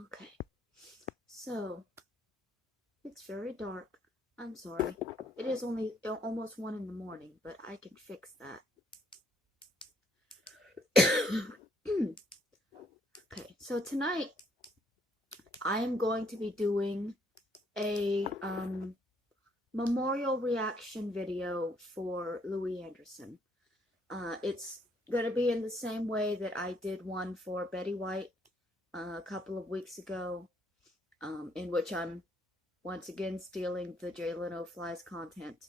Okay, so it's very dark. I'm sorry. It is only almost 1 in the morning, but I can fix that. Okay, so tonight I am going to be doing a memorial reaction video for Louie Anderson. It's going to be in the same way that I did one for Betty White a couple of weeks ago, in which I'm once again stealing the Jay Leno fly's content.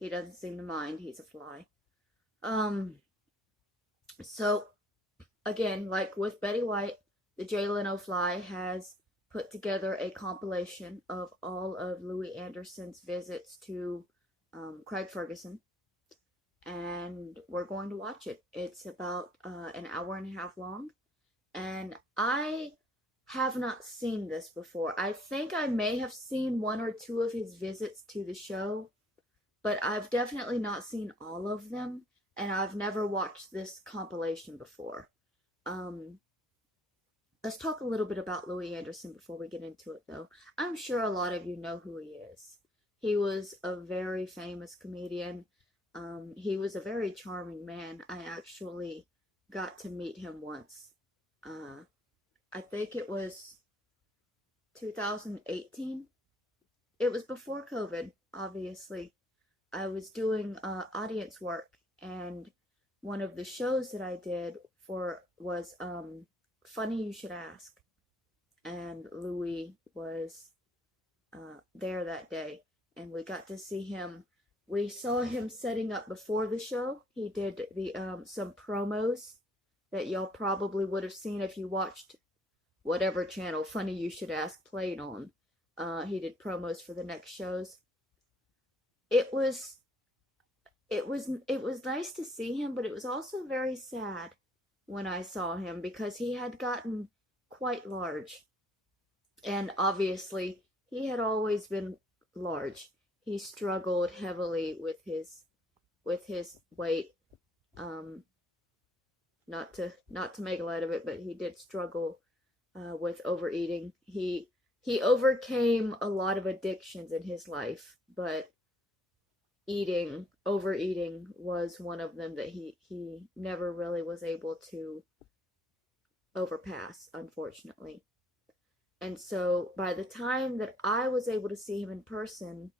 He doesn't seem to mind, he's a fly. So, again, like with Betty White, the Jay Leno fly has put together a compilation of all of Louie Anderson's visits to Craig Ferguson, and we're going to watch it. It's about an hour and a half long, and I have not seen this before. I think I may have seen one or two of his visits to the show, but I've definitely not seen all of them, and I've never watched this compilation before. Um, let's talk a little bit about Louie Anderson before we get into it, though. I'm sure a lot of you know who he is. He was a very famous comedian. He was a very charming man. I actually got to meet him once. I think it was 2018. It was before COVID, obviously. I was doing audience work, and one of the shows that I did for was Funny You Should Ask, and Louie was there that day, and we got to see him. We saw him setting up before the show. He did the some promos that y'all probably would have seen if you watched whatever channel Funny You Should Ask played on. He did promos for the next shows. It was it was nice to see him, but it was also very sad when I saw him because he had gotten quite large. And obviously, he had always been large. He struggled heavily with his weight. Um, not to make light of it, but he did struggle with overeating. He overcame a lot of addictions in his life, but overeating was one of them that he never really was able to overpass, unfortunately. And so by the time that I was able to see him in person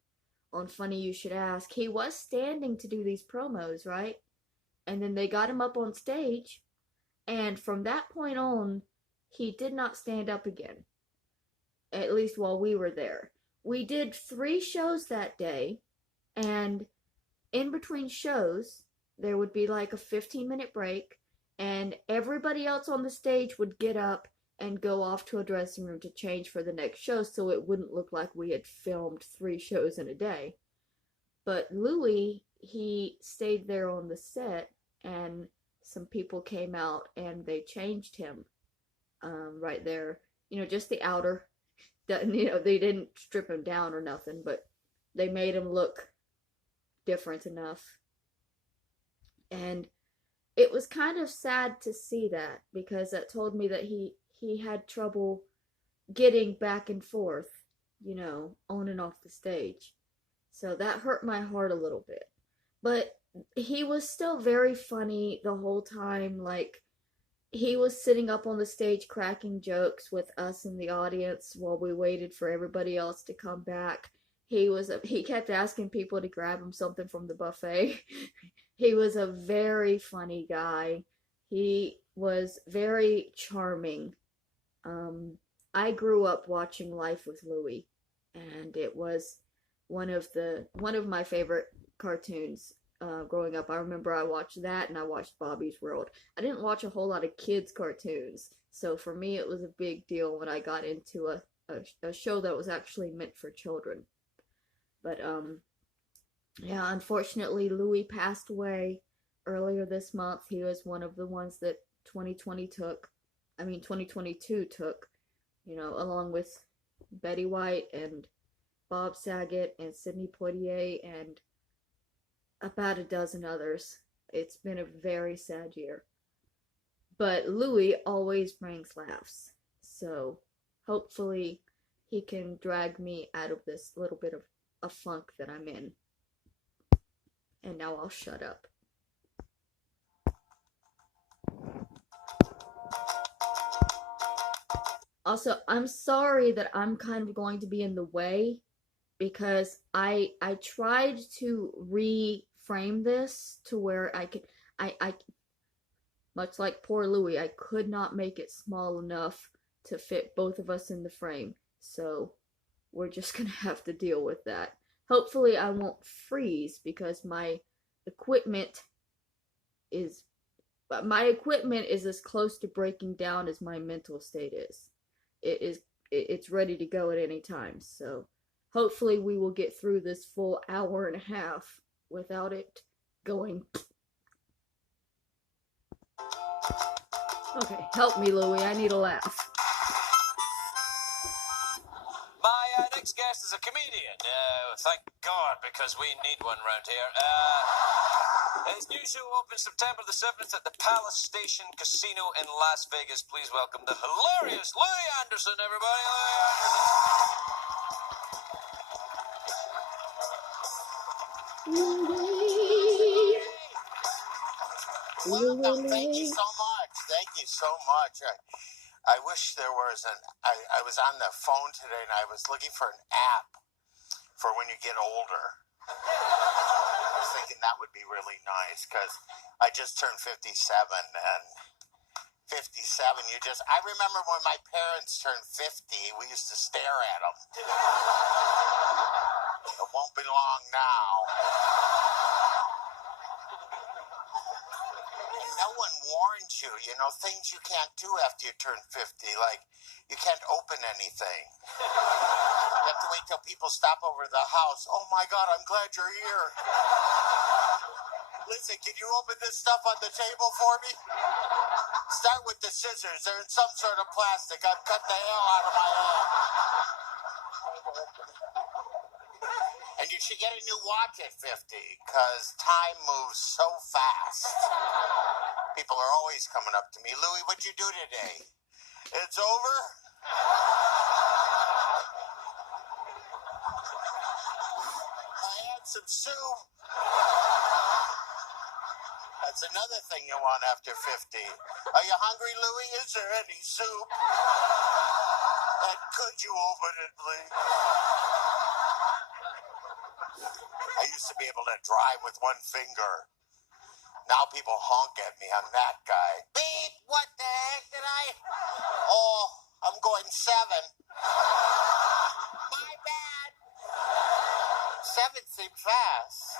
on Funny You Should Ask, he was standing to do these promos, right? And then they got him up on stage, and from that point on, he did not stand up again, at least while we were there. We did 3 shows that day, and in between shows, there would be like a 15-minute break, and everybody else on the stage would get up and go off to a dressing room to change for the next show so it wouldn't look like we had filmed 3 shows in a day. But Louie, he stayed there on the set, and some people came out and they changed him right there. Just the outer. They didn't strip him down or nothing, but they made him look different enough. And it was kind of sad to see that because that told me that he had trouble getting back and forth, on and off the stage. So that hurt my heart a little bit. But he was still very funny the whole time. Like, he was sitting up on the stage cracking jokes with us in the audience while we waited for everybody else to come back. He kept asking people to grab him something from the buffet. He was a very funny guy. He was very charming. I grew up watching Life with Louie, and it was one of my favorite cartoons growing up. I remember I watched that, and I watched Bobby's World. I didn't watch a whole lot of kids cartoons, so for me it was a big deal when I got into a show that was actually meant for children. But yeah, unfortunately Louie passed away earlier this month. He was one of the ones that 2022 took, along with Betty White and Bob Saget and Sidney Poitier and about a dozen others. It's been a very sad year. But Louie always brings laughs. So hopefully he can drag me out of this little bit of a funk that I'm in. And now I'll shut up. Also, I'm sorry that I'm kind of going to be in the way because I tried to reframe this to where I much like poor Louie, I could not make it small enough to fit both of us in the frame. So we're just gonna have to deal with that. Hopefully I won't freeze because equipment is my equipment is as close to breaking down as my mental state is. It's ready to go at any time. So hopefully we will get through this full hour and a half without it going. Okay, help me, Louie. I need a laugh. My next guest is a comedian. Thank God, because we need one around here. His new show opens September the 7th at the Palace Station Casino in Las Vegas. Please welcome the hilarious Louie Anderson, everybody. Louie. Welcome. Thank you so much. Thank you so much. I wish there was I was on the phone today and I was looking for an app for when you get older. I was thinking that would be really nice because I just turned 57 and 57, I remember when my parents turned 50, we used to stare at them. It won't be long now. And no one warns you, things you can't do after you turn 50, like you can't open anything. You have to wait till people stop over the house. Oh my God, I'm glad you're here. Listen, can you open this stuff on the table for me? Start with the scissors. They're in some sort of plastic. I've cut the hell out of my hand. And you should get a new watch at 50 because time moves so fast. People are always coming up to me. Louie, what'd you do today? It's over? I had some soup. That's another thing you want after 50. Are you hungry, Louie? Is there any soup? And could you open it, please? I used to be able to drive with one finger. Now people honk at me. I'm that guy. Beep! What the heck did I? Oh, I'm going 7. My bad. 7 seemed fast.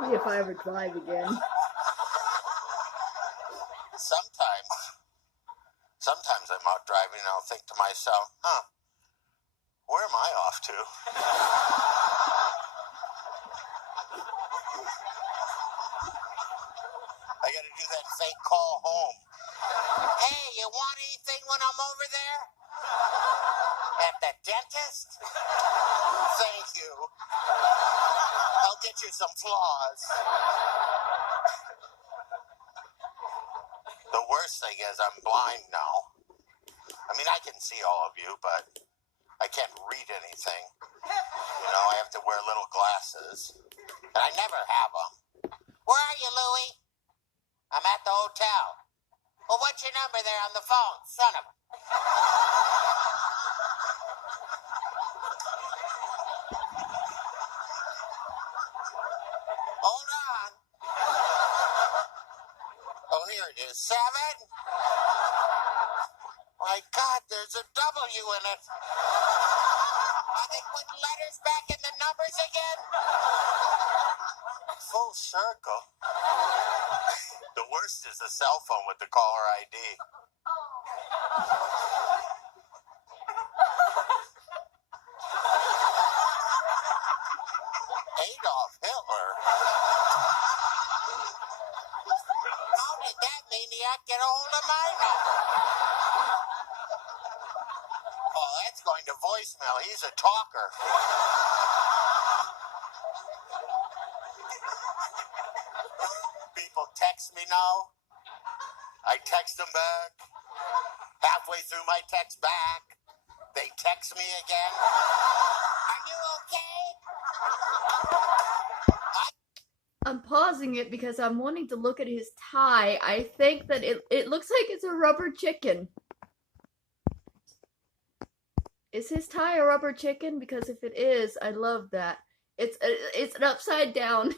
Maybe if I ever drive again. Sometimes I'm out driving and I'll think to myself, where am I off to? I gotta do that fake call home. Hey, you want anything when I'm over there? At the dentist? Thank you. I'll get you some floss. The worst thing is I'm blind now. I mean, I can see all of you, but I can't read anything. I have to wear little glasses. And I never have them. Where are you, Louie? I'm at the hotel. Well, what's your number there on the phone, son of a... Hold on. Oh, here it is. 7? My God, there's a W in it. Are they putting letters back in the numbers again? Full circle. The worst is the cell phone with the caller ID. Adolf Hitler. How did that maniac get a hold of my number? Oh, that's going to voicemail. He's a talker. People text me now. I text them back. Halfway through my text back, they text me again. Are you okay? I'm pausing it because I'm wanting to look at his tie. I think that it looks like it's a rubber chicken. Is his tie a rubber chicken? Because if it is, I love that. It's an upside down,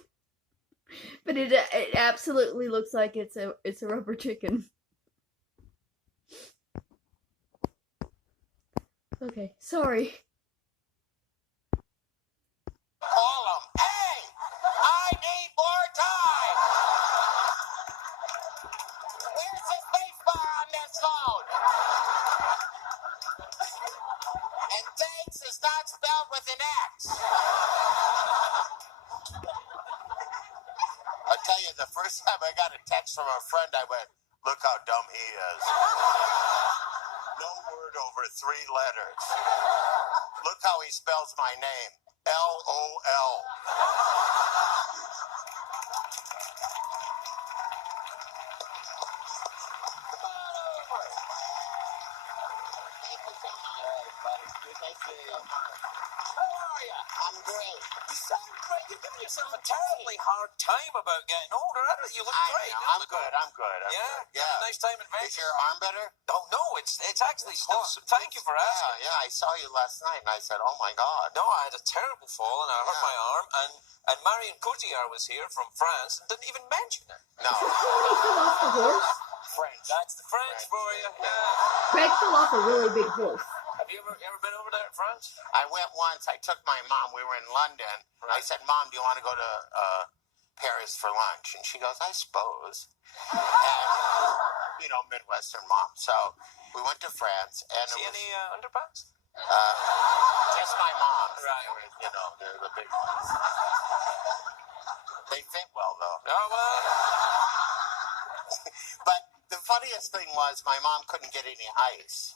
but it absolutely looks like it's a rubber chicken. Okay, sorry. Call them. Hey, I need more time. Where's the space bar on this phone? And thanks is not spelled with an X. I'll tell you, the first time I got a text from a friend, I went, look how dumb he is. No word over 3 letters. Look how he spells my name. LOL. Come on over. Thank you so much. Hey, buddy. Good to see you. How are you? I'm great. You sound great. You're giving yourself a terribly hard time about getting older. You look great. Know. I'm good. I'm good. I'm yeah? good. Yeah. Had a nice time in Vegas. Is your arm better? Oh, no. It's actually still... Thank you for asking. Yeah. I saw you last night, and I said, oh, my God. No, I had a terrible fall, and I hurt my arm, and Marion Cotillard was here from France and didn't even mention it. No. Fell off the horse? French. That's the French for you. Yeah. Craig fell off a really big horse. Have you ever been over there in France? I went once. I took my mom. We were in London. Right. I said, Mom, do you want to go to Paris for lunch? And she goes, I suppose. And, Midwestern mom. So we went to France. And See any underpants? Just my mom's. Right. They're the big ones. They fit well, though. Oh, well. But the funniest thing was my mom couldn't get any ice.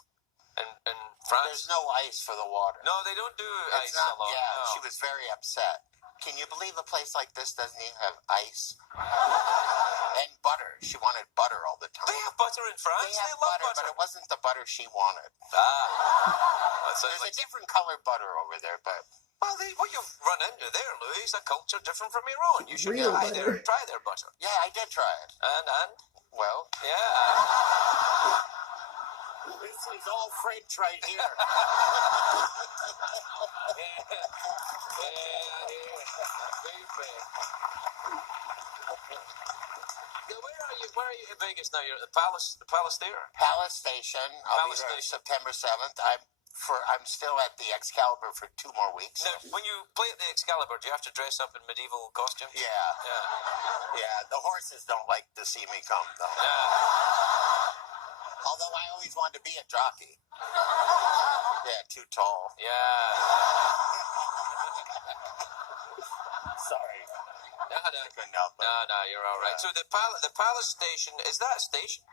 In France? There's no ice for the water. No, they don't do ice a lot. Yeah, no. She was very upset. Can you believe a place like this doesn't even have ice? And butter. She wanted butter all the time. They have butter in France? They have love butter, but it wasn't the butter she wanted. There's a different colored butter over there, but... Well, what you've run into there, Louie, is a culture different from your own. You should try their butter. Yeah, I did try it. And? Well? Yeah. This is all French right here. Where are you in Vegas now? You're at the Palace Theater? Palace Station. I'll be there September 7th. I'm still at the Excalibur for 2 more weeks. Now, when you play at the Excalibur, do you have to dress up in medieval costumes? Yeah. The horses don't like to see me come, though. Yeah. Although I always wanted to be a jockey. Yeah, too tall. Yeah. Sorry. No, couldn't help it. No, you're all right. So the Palace Station, is that a station?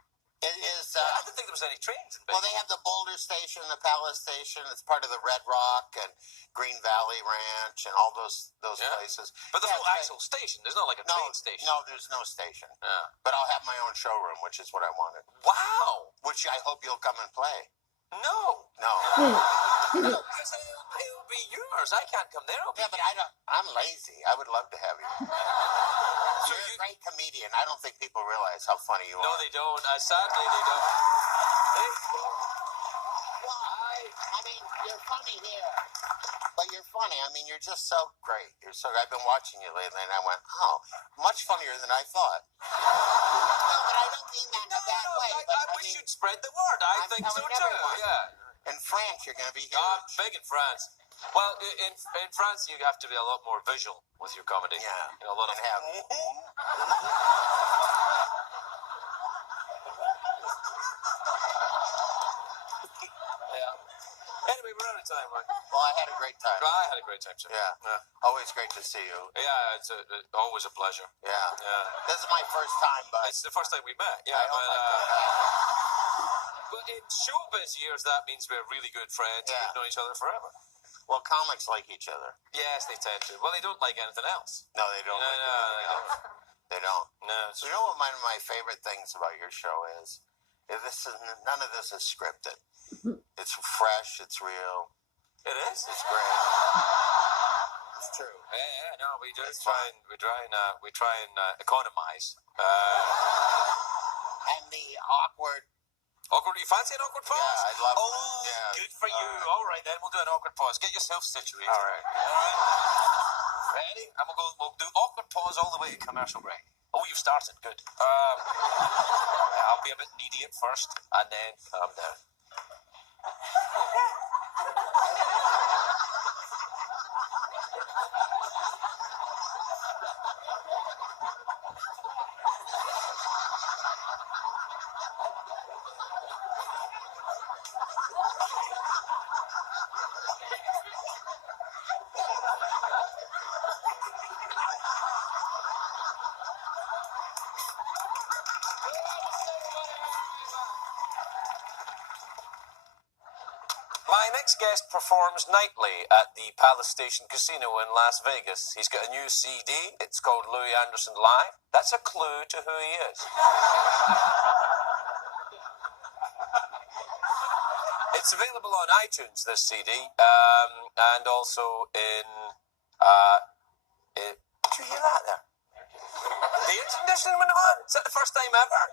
It is. I didn't think there was any trains in Vegas. Well, they have the Boulder Station, the Palace Station. It's part of the Red Rock and Green Valley Ranch and all those places. But there's no actual station. There's not like a train station. No, there's no station. Yeah. But I'll have my own showroom, which is what I wanted. Wow. Which I hope you'll come and play. No. Because it'll be yours. I can't come there. Yeah, but I'm lazy. I would love to have you. You're a great comedian. I don't think people realize how funny you are. No, they don't. Sadly, they don't. Well, I mean, you're funny here. But you're funny. I mean, you're just so great. I've been watching you lately, and I went, oh, much funnier than I thought. No, but I don't mean that in a bad way. I wish you'd spread the word. I think so, too. Yeah. In France, you're going to be huge. I'm big in France. Well, in France, you have to be a lot more visual with your comedy. Yeah. A lot of... Anyway, we're out of time, Mike. Well, I had a great time. I had a great time, too. Yeah. Always great to see you. Yeah, it's always a pleasure. Yeah. This is my first time, but... It's the first time we met, yeah. But in showbiz years, that means we're really good friends. Yeah. We've known each other forever. Well, comics like each other. Yes, they tend to. Well, they don't like anything else. No, they don't. No, They don't. No. You know what one of my favorite things about your show is? None of this is scripted. It's fresh. It's real. It is. It's great. It's true. Yeah, no, we just try and economize. And the awkward. Awkward. You fancy an awkward pause? Yeah, I'd love. Oh, Yeah. good for you. All right, then we'll do an awkward pause. Get yourself situated. All right. Ready? And we'll do awkward pause all the way to commercial break. Oh, you've started. Good. I'll be a bit needy at first, and then calm down. My next guest performs nightly at the Palace Station Casino in Las Vegas. He's got a new CD. It's called Louie Anderson Live. That's a clue to who he is. It's available on iTunes, this CD, and also in... Did you hear that there? The air conditioning went on? Is that the first time ever?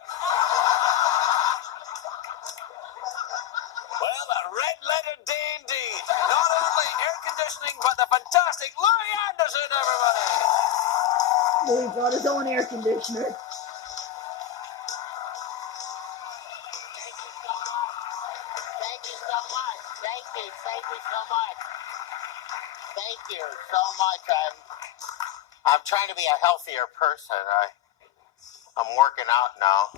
Well, a red-letter day indeed. Not only air conditioning, but the fantastic Louie Anderson, everybody. Louie brought his own air conditioner. Thank you so much. Thank you so much. Thank you so much. I'm trying to be a healthier person. I'm working out now.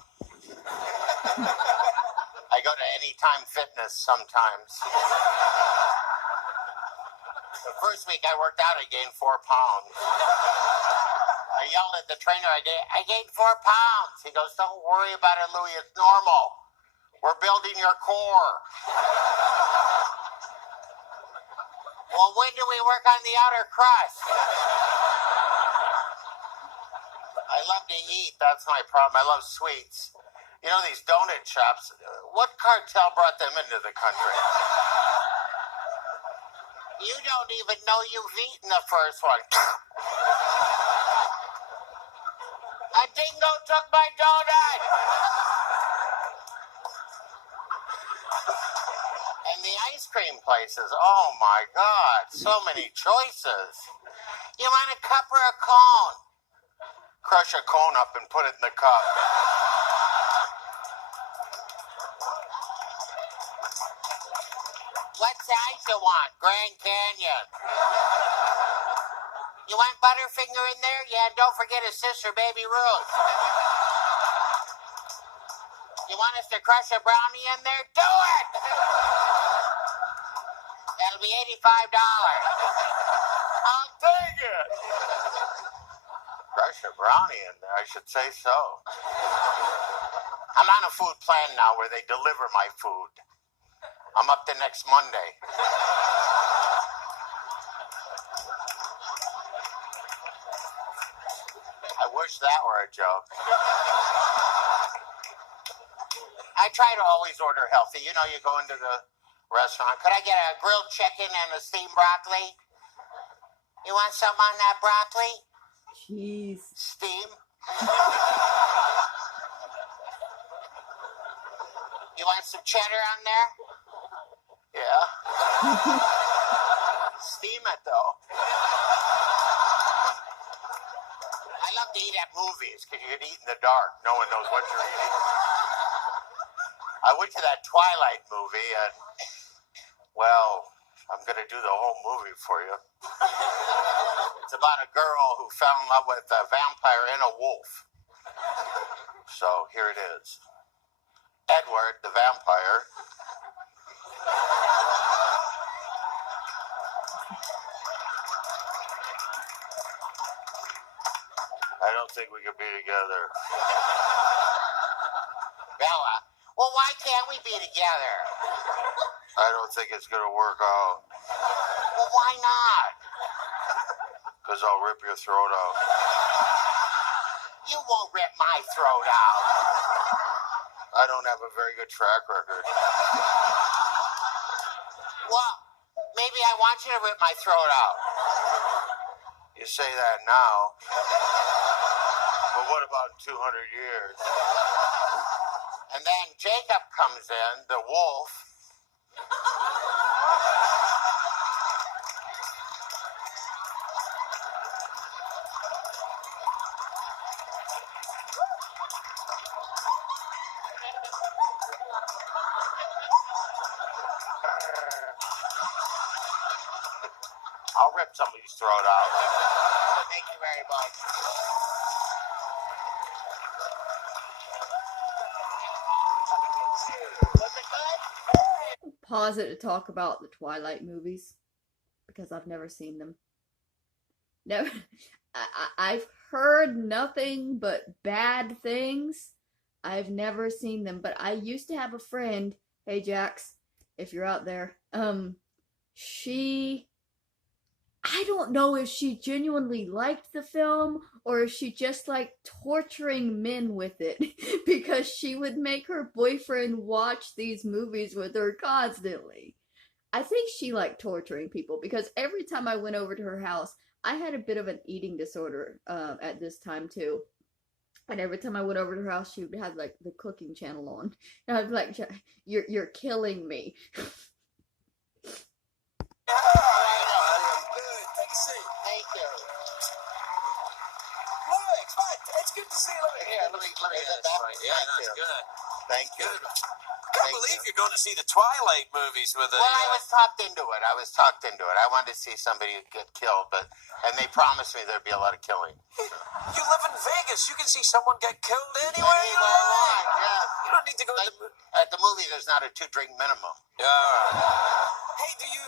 I go to Anytime Fitness sometimes. The first week I worked out, I gained 4 pounds. I yelled at the trainer, I gained 4 pounds. He goes, don't worry about it, Louie, it's normal. We're building your core. Well, when do we work on the outer crust? I love to eat, that's my problem. I love sweets. You know these donut shops, what cartel brought them into the country? You don't even know you've eaten the first one. A dingo took my donut! And the ice cream places, oh my God, so many choices. You want a cup or a cone? Crush a cone up and put it in the cup. What size you want? Grand Canyon. You want Butterfinger in there? Yeah, don't forget his sister, Baby Ruth. You want us to crush a brownie in there? Do it! That'll be $85. I'll take it. Crush a brownie in there, I should say so. I'm on a food plan now where they deliver my food. I'm up to next Monday. I wish that were a joke. I try to always order healthy. You know, you go into the restaurant. Could I get a grilled chicken and a steamed broccoli? You want some on that broccoli? Jeez. Steam? You want some cheddar on there? Yeah. Steam it, though. I love to eat at movies because you can eat in the dark. No one knows what you're eating. I went to that Twilight movie, and, well, I'm going to do the whole movie for you. It's about a girl who fell in love with a vampire and a wolf. So here it is. Edward, the vampire, I don't think we could be together. Bella, well, why can't we be together? I don't think it's going to work out. Well, why not? Because I'll rip your throat out. You won't rip my throat out. I don't have a very good track record. Well, maybe I want you to rip my throat out. You say that now. But what about in 200 years? And then Jacob comes in, the wolf. I'll rip somebody's throat out. Thank you very much. Was it good? Pause it to talk about the Twilight movies because I've never seen them. Never. I've heard nothing but bad things. I've never seen them, but I used to have a friend. Hey, Jax, if you're out there, she. I don't know if she genuinely liked the film or if she just liked torturing men with it because she would make her boyfriend watch these movies with her constantly. I think she liked torturing people because every time I went over to her house, I had a bit of an eating disorder at this time too. And every time I went over to her house, she would have like the cooking channel on. And I'd be like, "You're killing me." Thank you. Louie, come on. It's good to see you. Here, let me get that. Right. Yeah, that's good. Thank you. Good. I can't believe you're going to see the Twilight movies with a... Well, I was talked into it. I wanted to see somebody get killed, and they promised me there'd be a lot of killing. You live in Vegas. You can see someone get killed anywhere you Anywhere I like. want, yeah. You don't need to go to the... At the movie, there's not a 2-drink minimum. Yeah, all right. Hey, do you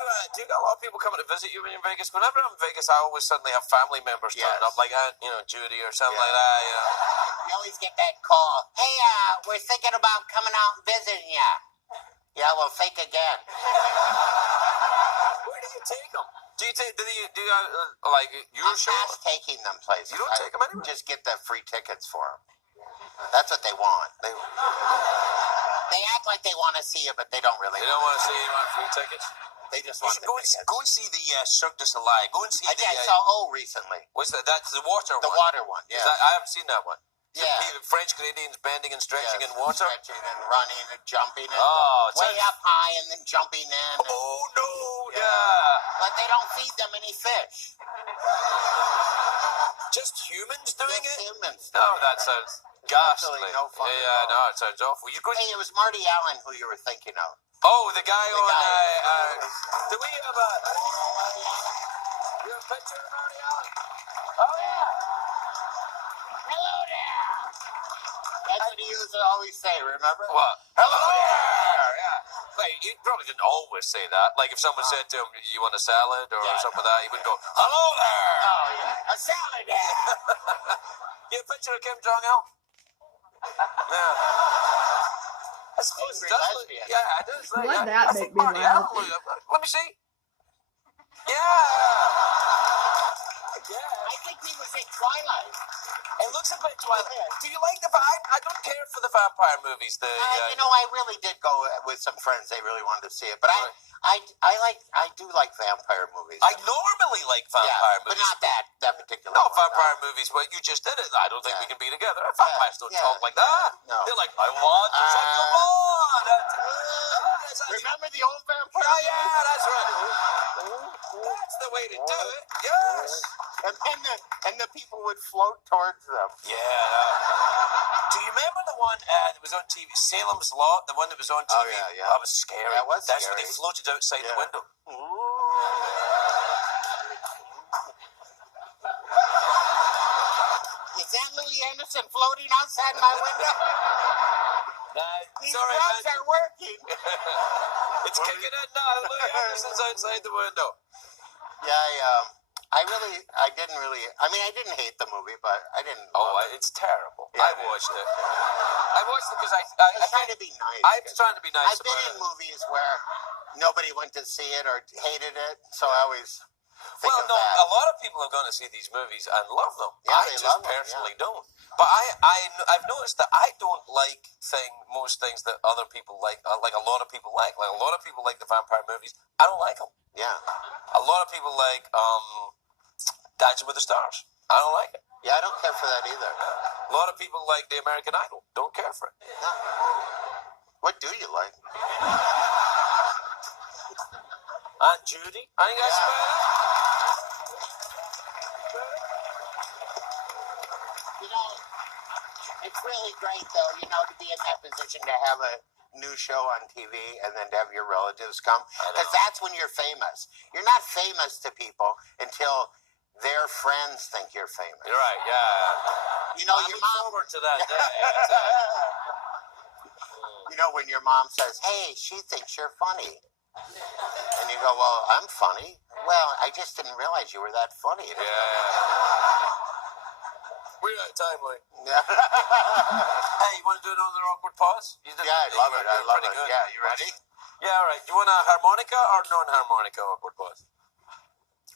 got a lot of people coming to visit you when you're in Vegas? Whenever I'm in Vegas, I always suddenly have family members turning up, like Judy or something like that. You know. You always get that call. Hey, we're thinking about coming out and visiting you. Yeah, well, think again. Where do you take them? Do you like your I'm show? past taking them places. You don't take them anywhere? Just get the free tickets for them. That's what they want. They act like they want to see you, but they don't really. They don't want to see you on free tickets. They just You want should the go and tickets. see the Cirque du Soleil. Go and see I saw recently. What's that? That's the water The one. water one, yeah. I haven't seen that one. Yeah. French Canadians bending and stretching in water. Stretching and running and jumping and way up high and then jumping in. Oh no! Yeah. But they don't feed them any fish. Just humans doing Just it? humans. No, that sounds ghastly. Absolutely no fun at Yeah, all. no, it sounds awful. You could. Hey, it was Marty Allen who you were thinking of. Oh, the guy The on. guy. Do we have a? You have a picture of Marty Allen? Oh yeah. Hello there. That's what he used to always say, remember? What? Hello there! Yeah. Like, he probably didn't always say that. Like, if someone said to him, you want a salad or something like that, he wouldn't go, hello there! Oh, yeah. A salad there. You have a picture of Kim Jong-il? Yeah. I suppose it does look, lesbian. yeah, it does. Let Yeah. that I make think me Marty laugh. Allen let me see. Yeah! Yeah. I think he was in Twilight. It looks a bit Twilight. Do you like the... I don't care for the vampire movies. I really did go with some friends. They really wanted to see it. But I do like vampire movies. I normally like vampire but movies. not that particular No, one. vampire movies, well, you just did it. I don't think we can be together. Vampires don't talk like that. No. They're like, I want to take your blood. Remember the old vampire Yeah, movies? that's right. That's the way to do it. Yes. And the people would float towards them. Yeah. Do you remember the one that was on TV, Salem's Lot, the one that was on TV? Oh, yeah. That was scary. That was That's scary. when they floated outside the window. Is that Louie Anderson floating outside my window? These Sorry, drugs man. are working. It's kicking in now. Louie Anderson's outside the window. Yeah, I didn't hate the movie, but I didn't. It's terrible. Yeah, I watched it. I watched it because I was trying to be nice. I was trying to be nice I've been about in it. movies where nobody went to see it or hated it, so I always think Well, of no, that. a lot of people have gone to see these movies and love them. Yeah, I they just love them, personally yeah. don't. But I've noticed that I don't like most things that other people like a lot of people like. Like a lot of people like the vampire movies. I don't like them. Yeah. A lot of people like Dancing with the Stars. I don't like it. Yeah, I don't care for that either. A lot of people like the American Idol. Don't care for it. No. What do you like? Aunt Judy. I think that's about it. You know, it's really great, though, you know, to be in that position to have a new show on TV and then to have your relatives come. Because that's when you're famous. You're not famous to people until their friends think you're famous. You're right, yeah. You know, I your look mom... forward to that day. You know, when your mom says, hey, she thinks you're funny. And you go, well, I'm funny. Well, I just didn't realize you were that funny. Yeah. We're out of time, Louie. Yeah. Hey, you want to do another awkward pause? Yeah, I love it. I love it. Good. Yeah, you ready? Yeah, all right. Do you want a harmonica or non-harmonica awkward pause?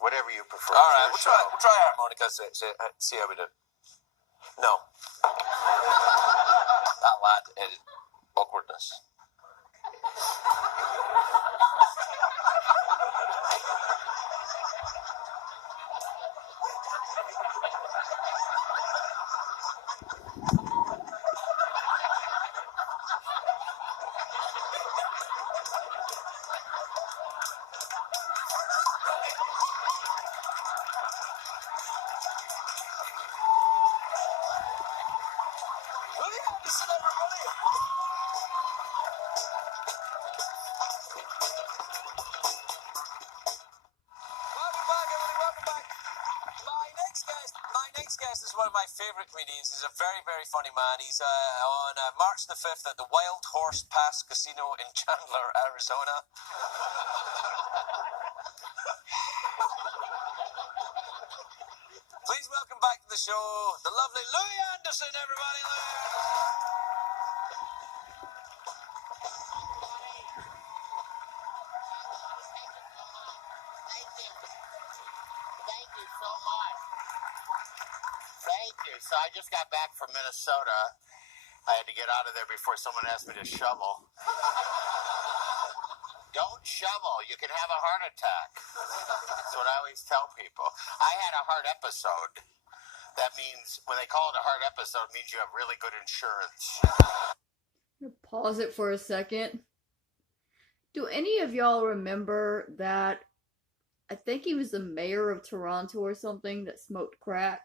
Whatever you prefer. All right, we'll try harmonica. See how we do. No. That lad is awkwardness. Louie Anderson, everybody. Welcome back, everybody. Welcome back. My next guest is one of my favorite comedians. He's a very, very funny man. He's on March the 5th at the Wild Horse Pass Casino in Chandler, Arizona. Please welcome back to the show the lovely Louie Anderson, everybody. Thank you so much. Thank you. So I just got back from Minnesota. I had to get out of there before someone asked me to shovel. Don't shovel. You can have a heart attack. That's what I always tell people. I had a heart episode. That means, when they call it a heart episode, it means you have really good insurance. Pause it for a second. Do any of y'all remember that? I think he was the mayor of Toronto or something that smoked crack.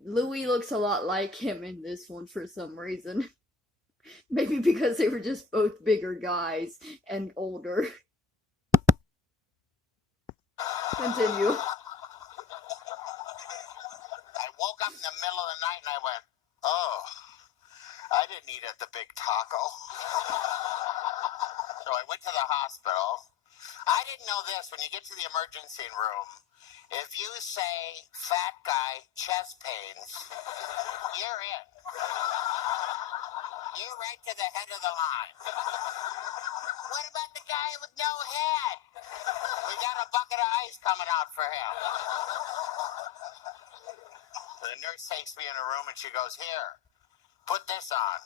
Louie looks a lot like him in this one for some reason. Maybe because they were just both bigger guys and older. Continue. I woke up in the middle of the night and I went, oh, I didn't eat at the Big Taco. So I went to the hospital. I didn't know this. When you get to the emergency room, if you say fat guy, chest pains, you're in. You're right to the head of the line. What about the guy with no head? We got a bucket of ice coming out for him. The nurse takes me in a room and she goes, here, put this on.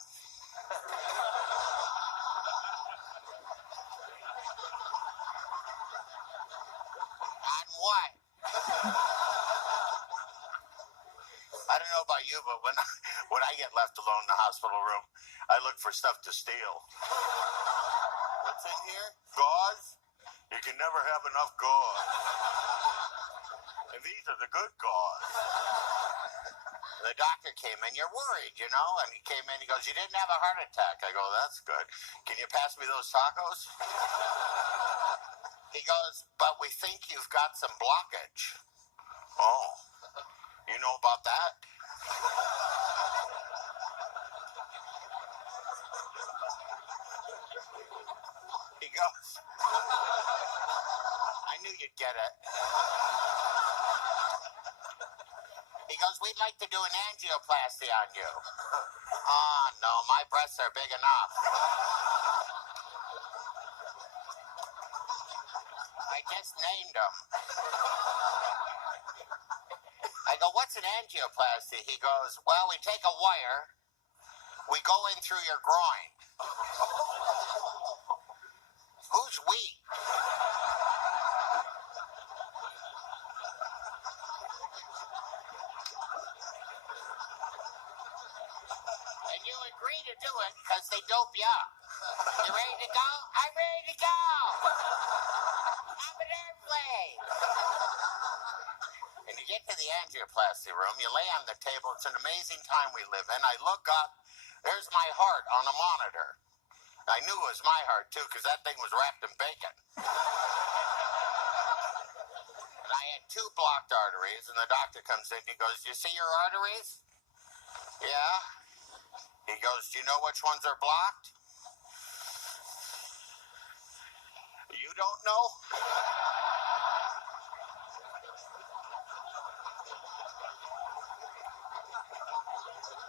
On what? I don't know about you, but when I get left alone in the hospital room, I look for stuff to steal. What's in here? Gauze? You can never have enough gauze. And these are the good gauze. The doctor came in, you're worried, you know? And he came in, he goes, you didn't have a heart attack. I go, that's good. Can you pass me those tacos? He goes, but we think you've got some blockage. Oh, you know about that? He goes, I knew you'd get it. He goes, we'd like to do an angioplasty on you. Oh, no, my breasts are big enough. I trained him. I go, what's an angioplasty? He goes, well, we take a wire, we go in through your groin. Who's we? And you agree to do it because they dope you up. You ready to go? I'm ready to go. I'm an airplane. And you get to the angioplasty room, you lay on the table. It's an amazing time we live in. I look up, there's my heart on a monitor. I knew it was my heart, too, because that thing was wrapped in bacon. And I had 2 blocked arteries, and the doctor comes in, he goes, you see your arteries? Yeah. He goes, do you know which ones are blocked? You don't know?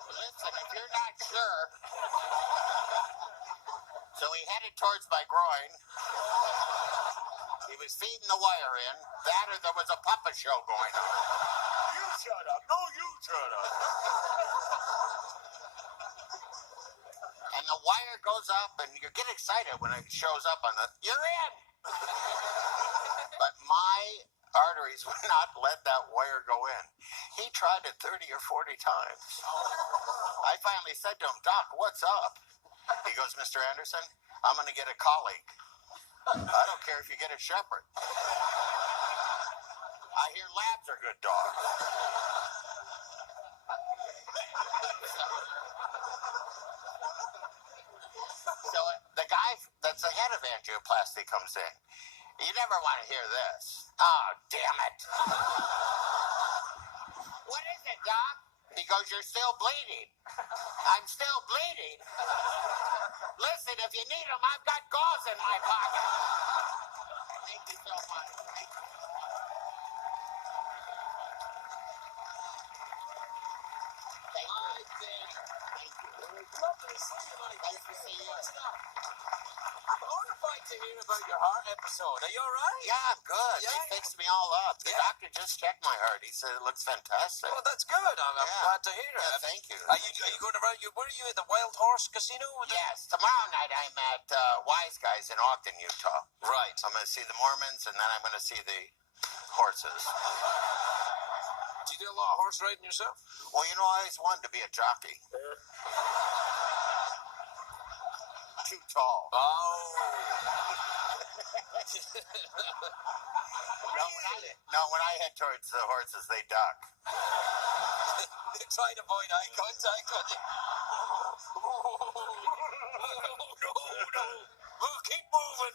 Listen, if you're not sure. So he headed towards my groin. He was feeding the wire in. That or there was a puppet show going on. You shut up. No, you shut up. And the wire goes up, and you get excited when it shows up on the... You're in! But my arteries would not let that wire go in. He tried it 30 or 40 times. I finally said to him, Doc, what's up? He goes, Mr. Anderson, I'm going to get a colleague. I don't care if you get a shepherd. I hear labs are good dogs. So the guy that's the head of angioplasty comes in. You never want to hear this. Oh, damn it. What is it, Doc? He goes, you're still bleeding. I'm still bleeding. Listen, if you need them, I've got gauze in my pocket. Thank you so much. Thank you. Thank you. Thank you. Lovely to see you, mate. Nice to see you. I'm horrified to hear about your heart episode. Are you all right? Yeah, I'm good. Yeah. They fixed me all up. The doctor just checked my heart. He said it looks fantastic. Well, that's good. I'm glad to hear it. Yeah, thank you. Are you going around? Where are you at the Wild Horse Casino? Yes, tomorrow night I'm at Wise Guys in Ogden, Utah. Right. I'm going to see the Mormons, and then I'm going to see the horses. Do you do a lot of horse riding yourself? Well, you know, I always wanted to be a jockey. Too tall. Oh. When I head towards the horses, they duck. They try to avoid eye contact with you. No. Move, keep moving.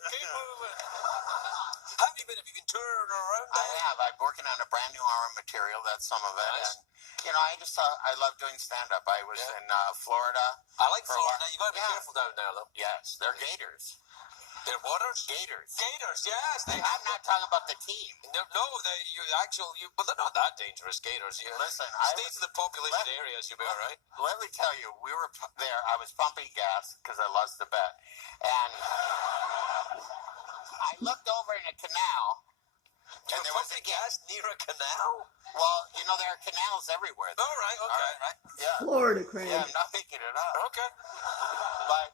Have you been touring around? I have. I'm working on a brand new arm material. That's some of it. Nice. And, I love doing stand-up. I was in Florida. I like Florida. You got to be careful down there, though. Yes, they're gators. They're waters? Gators. Gators, yes. I'm not talking about the team. No, but they're not that dangerous, gators. Listen, stay to the populated areas, you'll be all right. Let me tell you, we were there. I was pumping gas because I lost the bet. And I looked over in a canal, and there was a gas near a canal? Well, you know, there are canals everywhere. All right, okay. Right. Yeah. Florida, Craig. Yeah, I'm not making it up. Okay. But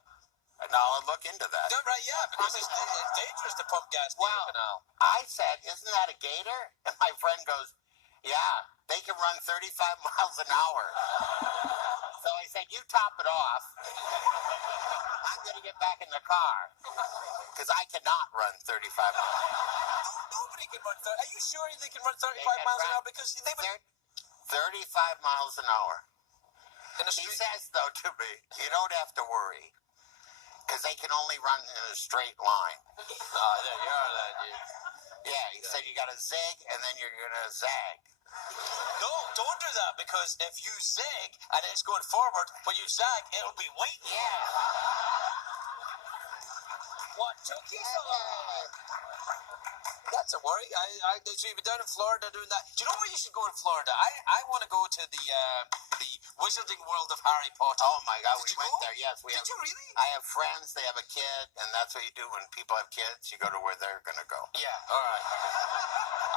now I'll look into that. Right, yeah, because it's dangerous to pump gas near a canal. I said, isn't that a gator? And my friend goes, yeah, they can run 35 miles an hour. So I said, you top it off. I'm going to get back in the car because I cannot run 35 miles. Nobody can run 30. Are you sure they can run 35 miles an hour? Because they would... 35 miles an hour. In the He street. says, though, to me, you don't have to worry because they can only run in a straight line. There you are, then. Yeah, he said you got to zig and then you're going to zag. No, don't do that, because if you zig and it's going forward, when you zag, it'll be waiting. Yeah. What took you so long? That's a worry. So you've been down in Florida doing that. Do you know where you should go in Florida? I want to go to the Wizarding World of Harry Potter. Oh my God, Did we you went go? there. Yes, we Did have. you really? I have friends. They have a kid, and that's what you do when people have kids. You go to where they're gonna go. Yeah. All right.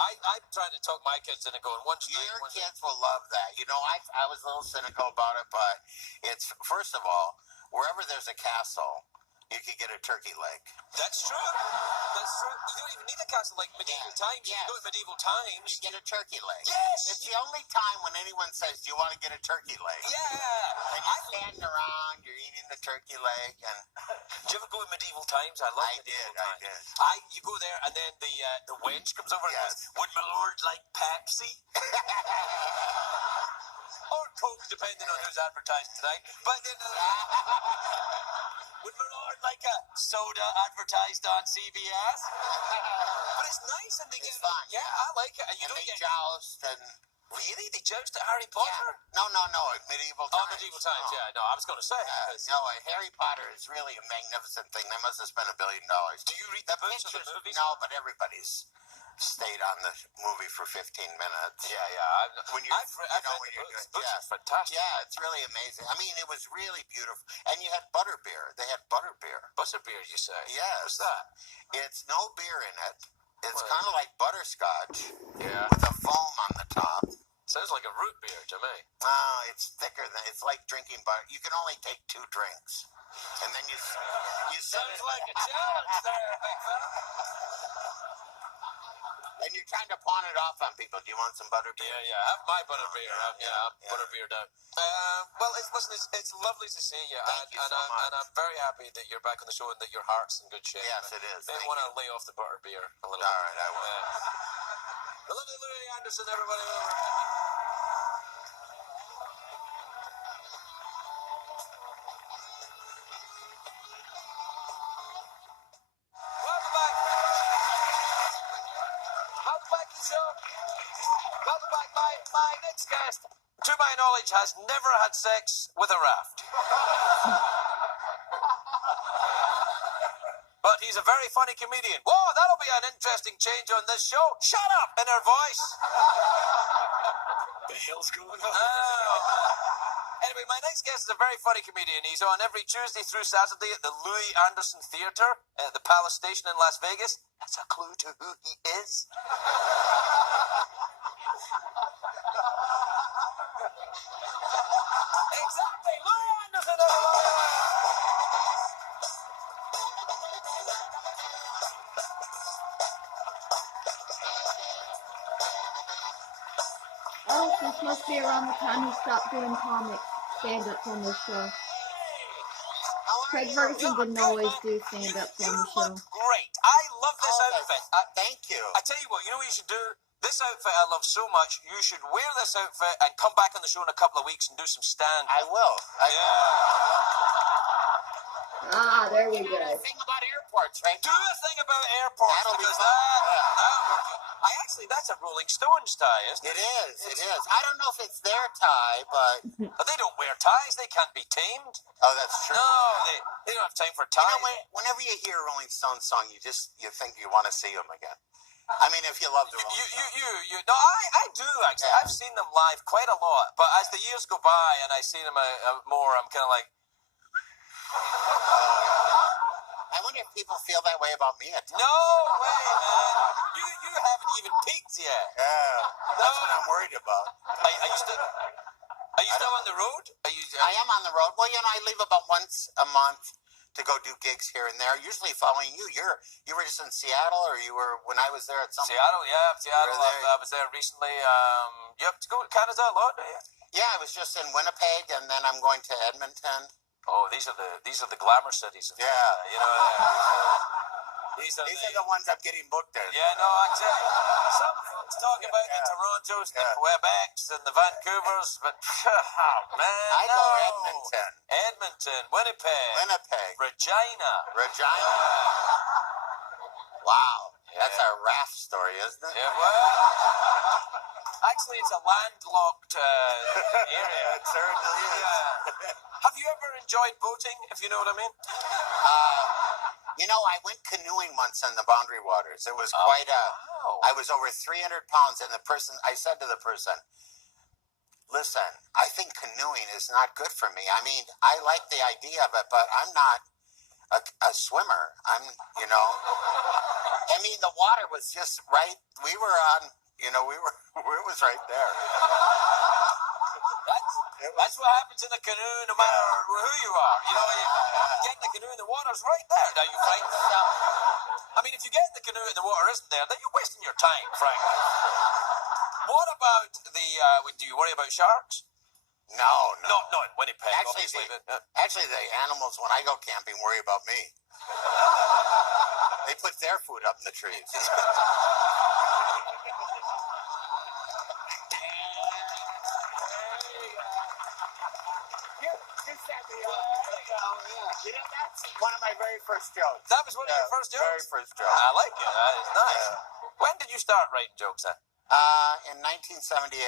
I'm trying to talk my kids into going. Your kids will love that. You know, I was a little cynical about it, but it's first of all, wherever there's a castle, you could get a turkey leg. That's true. That's true. You don't even need a castle like medieval times. Yes. You go to medieval times. You get a turkey leg. Yes. It's the only time when anyone says, "Do you want to get a turkey leg?" Yeah. And you're standing around, you're eating the turkey leg, and Did you ever go in medieval times? I love medieval times. I did. You go there, and then the wench comes over and Yes. goes, "Would my lord like Pepsi?" Or Coke, depending on who's advertising tonight. But then, would my lord like a soda advertised on CBS? But it's nice, and they It's get fun. Yeah, I like it. And you And don't they get joust and really they joust at Harry Potter. no, medieval Oh, times. medieval times. Oh. Yeah, no, I was going to say. because- No, Harry Potter is really a magnificent thing. They must have spent $1 billion. Do you read the books or the Pictures, movies? no, but everybody's stayed on the movie for 15 minutes. Yeah. When you're, I've read when the you're books. doing, Books are fantastic. yeah, it's really amazing. I mean, it was really beautiful. And you had butterbeer. They had butterbeer. Butterbeer, you say? Yes. What's that? It's no beer in it. It's Well, kind of like butterscotch Yeah. with a foam on the top. Sounds like a root beer to me. It's thicker than it's like drinking butter. You can only take 2 drinks, and then you set Sounds it, like a challenge there, big fella. and you're trying to pawn it off on people. Do you want some butterbeer? Yeah. Have my butterbeer. I'm butterbeer down. Well, it's lovely to see you. Thank you so much. And I'm very happy that you're back on the show and that your heart's in good shape. Yes, it is. Maybe Thank want you. to lay off the butterbeer a little All bit. right, I will. The lovely Louie Anderson, everybody. Welcome back. Welcome back to the show. Welcome back. My next guest, to my knowledge, has never had sex with a raft. But he's a very funny comedian. Whoa, that'll be an interesting change on this show. Shut up in her voice. The hell's going on? Anyway, my next guest is a very funny comedian. He's on every Tuesday through Saturday at the Louie Anderson Theatre at the Palace Station in Las Vegas. That's a clue to who he is. Exactly, Louie Anderson, everybody. Oh, this must be around the time he stopped doing comic stand-ups on this show. Craig Ferguson didn't always do stand-ups on the show. Look great. I love this Oh, outfit. thank you. I tell you what you should do? This outfit I love so much, you should wear this outfit and come back on the show in a couple of weeks and do some stand. I will. Ah, there we Do go. a thing about airports, right? Do a thing about airports That'll be because fun. that's a Rolling Stones tie, isn't it? It is. It is. I don't know if it's their tie, but But they don't wear ties. They can't be tamed. oh, that's true. No, they don't have time for ties. You know, whenever you hear a Rolling Stones song, you think you want to see them again. I mean, if you love the Rolling Stones. No, I do actually. Yeah. I've seen them live quite a lot, but as the years go by and I see them more, I'm kind of like, I wonder if people feel that way about me at times. no way, man. You haven't even peaked yet. Yeah, that's what I'm worried about. Are you still on the road? I am on the road. Well, I leave about once a month to go do gigs here and there. Usually following you. You were just in Seattle, or you were when I was there at some. Seattle. You were there? I was there recently. You have to go to Canada a lot, do you? Yeah, I was just in Winnipeg, and then I'm going to Edmonton. Oh, these are the glamour cities. Yeah. These These are the ones I'm getting booked in. Yeah, no, exactly. Some folks talk about the Torontos, the Quebecs, and the Vancouvers, but man, I go Edmonton, Winnipeg, Regina. Wow. Yeah. That's a raft story, isn't it? Yeah, well, actually, it's a landlocked area. It certainly is. Yeah. Have you ever enjoyed boating, if you know what I mean? I went canoeing once in the Boundary Waters. It was quite Wow. I was over 300 pounds, and I said to the person, Listen, I think canoeing is not good for me. I mean, I like the idea of it, but I'm not a swimmer. I mean, the water was just right. We were on, it was right there. That's what happens in the canoe, no matter who you are. You get in the canoe and the water's right there. Now, you frightened? I mean, if you get in the canoe and the water isn't there, then you're wasting your time, frankly. What about do you worry about sharks? No. Not in Winnipeg, Actually, obviously. actually, the animals, when I go camping, worry about me. They put their food up in the trees. That's one of my very first jokes. That was one of your first jokes? Very first joke. I like it. That is nice. When did you start writing jokes then? In 1978.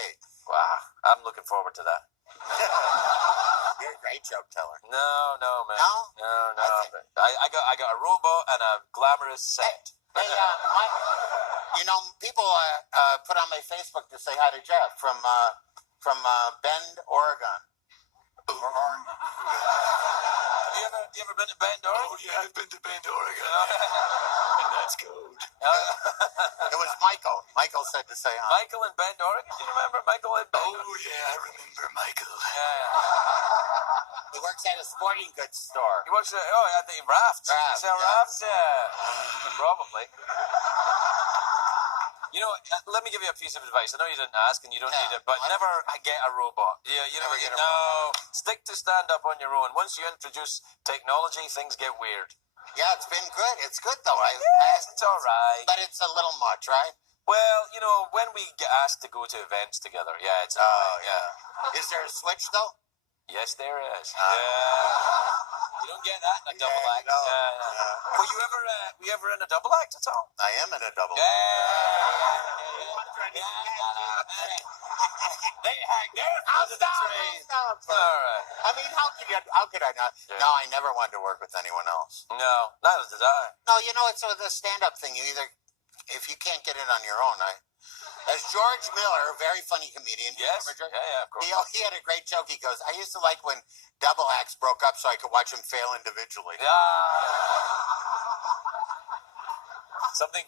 Wow, I'm looking forward to that. You're a great joke teller. No, man. No? No. I got a robot and a glamorous set. Hey, people put on my Facebook to say hi to Jeff from Bend, Oregon. You ever been to Bend, Oregon? Oh, yeah, I've been to Bend, Oregon. And that's cold. It was Michael. Michael said to say hi. Michael in Bend, Oregon? Do you remember Michael in Bend? Oh, yeah, I remember Michael. Yeah. He works at a sporting goods store. He works at, the rafts. You sell rafts? Yeah. Probably. Let me give you a piece of advice. I know you didn't ask and you don't need it, but never get a robot. Yeah, Never get a robot. Stick to stand up on your own. Once you introduce technology, things get weird. Yeah, it's been good. It's good, though. It's all right. But it's a little much, right? Well, when we get asked to go to events together, it's all right. Yeah. Is there a switch, though? Yes, there is. You don't get that in a double act. No. Were you ever in a double act at all? I am in a double. They hang there. I'll stop. All right. I mean, how could I not? Yeah. No, I never wanted to work with anyone else. No, neither did I. No, it's the stand-up thing. If you can't get it on your own, as George Miller, a very funny comedian. Yes. Remember George? Yeah, of course. He had a great joke. He goes, I used to like when double acts broke up so I could watch them fail individually. Something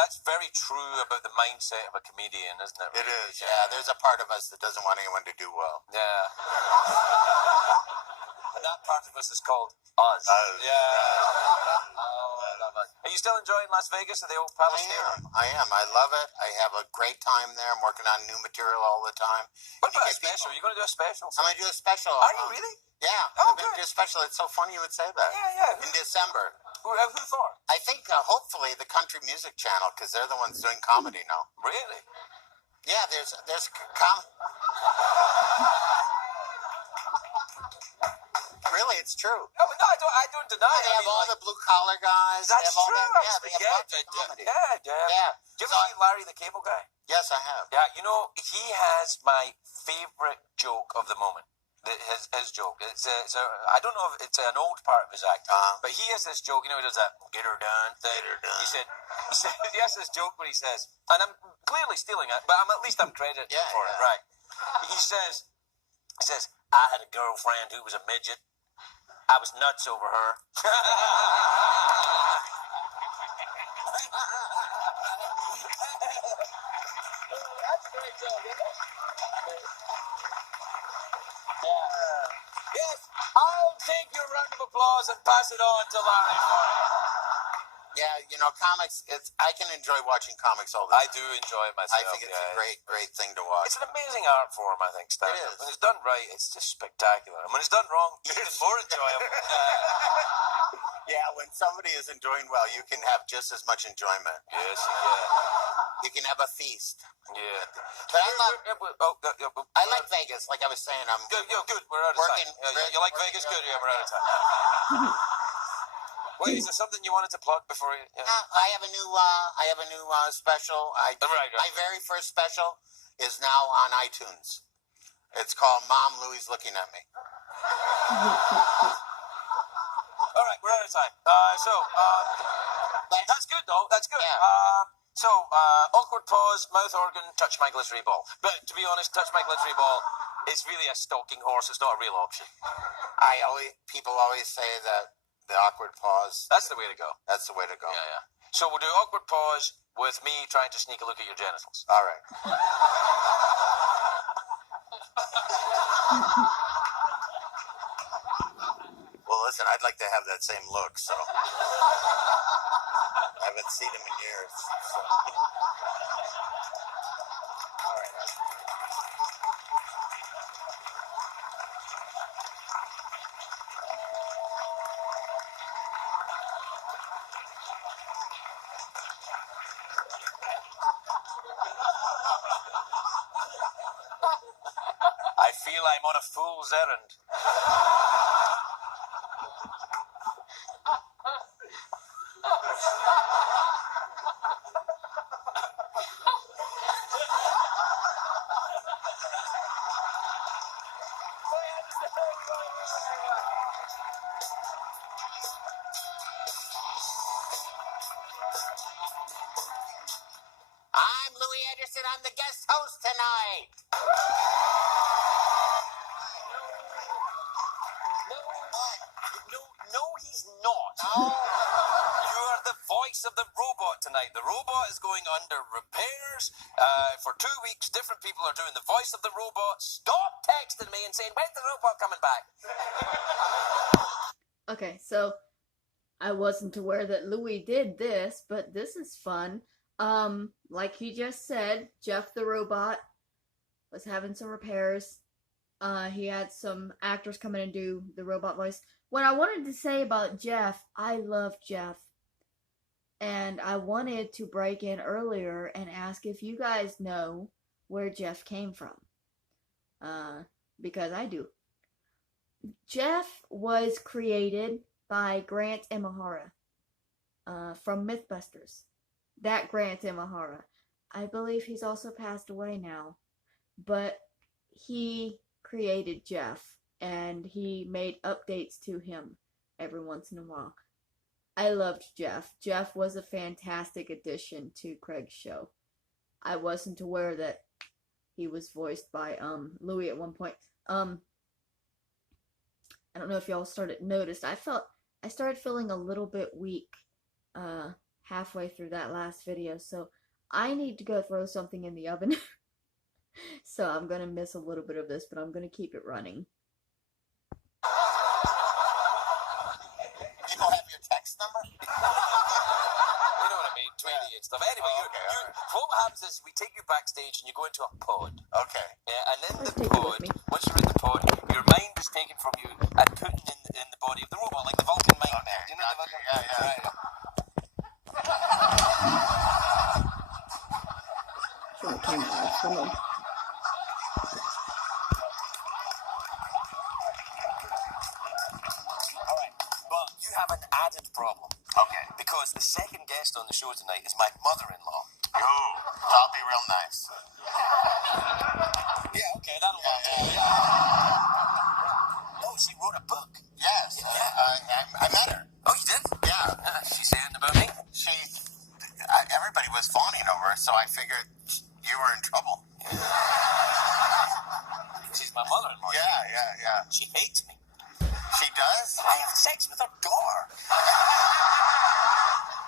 that's very true about the mindset of a comedian, isn't it? It is, yeah. There's a part of us that doesn't want anyone to do well. Yeah. And that part of us is called us. Yeah. Are you still enjoying Las Vegas at the old Palace Theater? I am. I love it. I have a great time there. I'm working on new material all the time. What about a special? Are you going to do a special? I'm going to do a special. Are you really? Yeah. Oh, I'm going to do a special. It's so funny you would say that. Yeah. In December. Who for? I think hopefully the Country Music Channel, because they're the ones doing comedy now. Really? Yeah, there's Really, it's true. No, I don't deny it. They have all the blue collar guys. That's true. They have lots of comedy. Yeah. Do you ever see Larry the Cable Guy? Yes, I have. Yeah, he has my favorite joke of the moment. His joke. I don't know if it's an old part of his act, but he has this joke. He does that "get her done" thing. Get her done. He said he has this joke where he says, and I'm clearly stealing it, but at least I'm credited for it, right? He says, I had a girlfriend who was a midget. I was nuts over her. That's a great joke, isn't it? Yes, I'll take your round of applause and pass it on to Larry. Yeah, comics. I can enjoy watching comics all the time. I do enjoy it myself. I think it's a great thing to watch. It's an amazing art form, I think, stand-up. It is. When it's done right, it's just spectacular. And when it's done wrong, it's more enjoyable. Yeah, when somebody is enjoying well, you can have just as much enjoyment. Yes, you can. You can have a feast. Yeah. But I like Vegas. Like I was saying, I'm good. We're out of time. You like Vegas? Good. Yeah, we're out of time. Wait, is there something you wanted to plug before you? Yeah. I have a new special. Right. My very first special is now on iTunes. It's called Mom, Louie's Looking at Me. All right, we're out of time. That's good though. That's good. Yeah. Awkward pause, mouth organ, touch my glittery ball. But to be honest, touch my glittery ball is really a stalking horse. It's not a real option. People always say that the awkward pause. That's the way to go. That's the way to go. Yeah. So we'll do awkward pause with me trying to sneak a look at your genitals. All right. Well, listen, I'd like to have that same look, so I haven't seen him in years. So. All right. I feel I'm on a fool's errand. I'm Louie Anderson. I'm the guest host tonight. No, he's not. Oh. You are the voice of the robot tonight. The robot is going under repairs for 2 weeks. Different people are doing the voice of the robot. Stop texting me and saying, when's the robot coming back? Okay, so I wasn't aware that Louie did this, but this is fun. Like he just said, Jeff the robot was having some repairs. He had some actors come in and do the robot voice. What I wanted to say about Jeff, I love Jeff. And I wanted to break in earlier and ask if you guys know where Jeff came from. Because I do. Jeff was created by Grant Imahara from Mythbusters. That Grant Imahara. I believe he's also passed away now. But he created Jeff, and he made updates to him every once in a while. I loved Jeff. Jeff was a fantastic addition to Craig's show. I wasn't aware that he was voiced by Louie at one point. I don't know if y'all noticed. I started feeling a little bit weak halfway through that last video, so I need to go throw something in the oven. So I'm gonna miss a little bit of this, but I'm gonna keep it running. People have your text number? You know what I mean? Tweety and stuff. Anyway, what happens is we take you backstage and you go into a pod. Okay. Yeah, and in Let's the take it with pod, me. once you're in the pod, your mind is taken from you and put in the body of the robot, like the Vulcan mind meld. Do you know the Vulcan? Yeah. Right. Turn the camera off. Hold on. Alright, but you have an added problem. Okay. Because the second guest on the show tonight is my mother-in-law. I'll be real nice. Yeah, okay, that'll work. No, she wrote a book. Yes. I met her. Oh, you did? Yeah. She's saying about me? Everybody was fawning over her, so I figured you were in trouble. She's my mother-in-law. Yeah. She hates me. She does? I have sex with her daughter.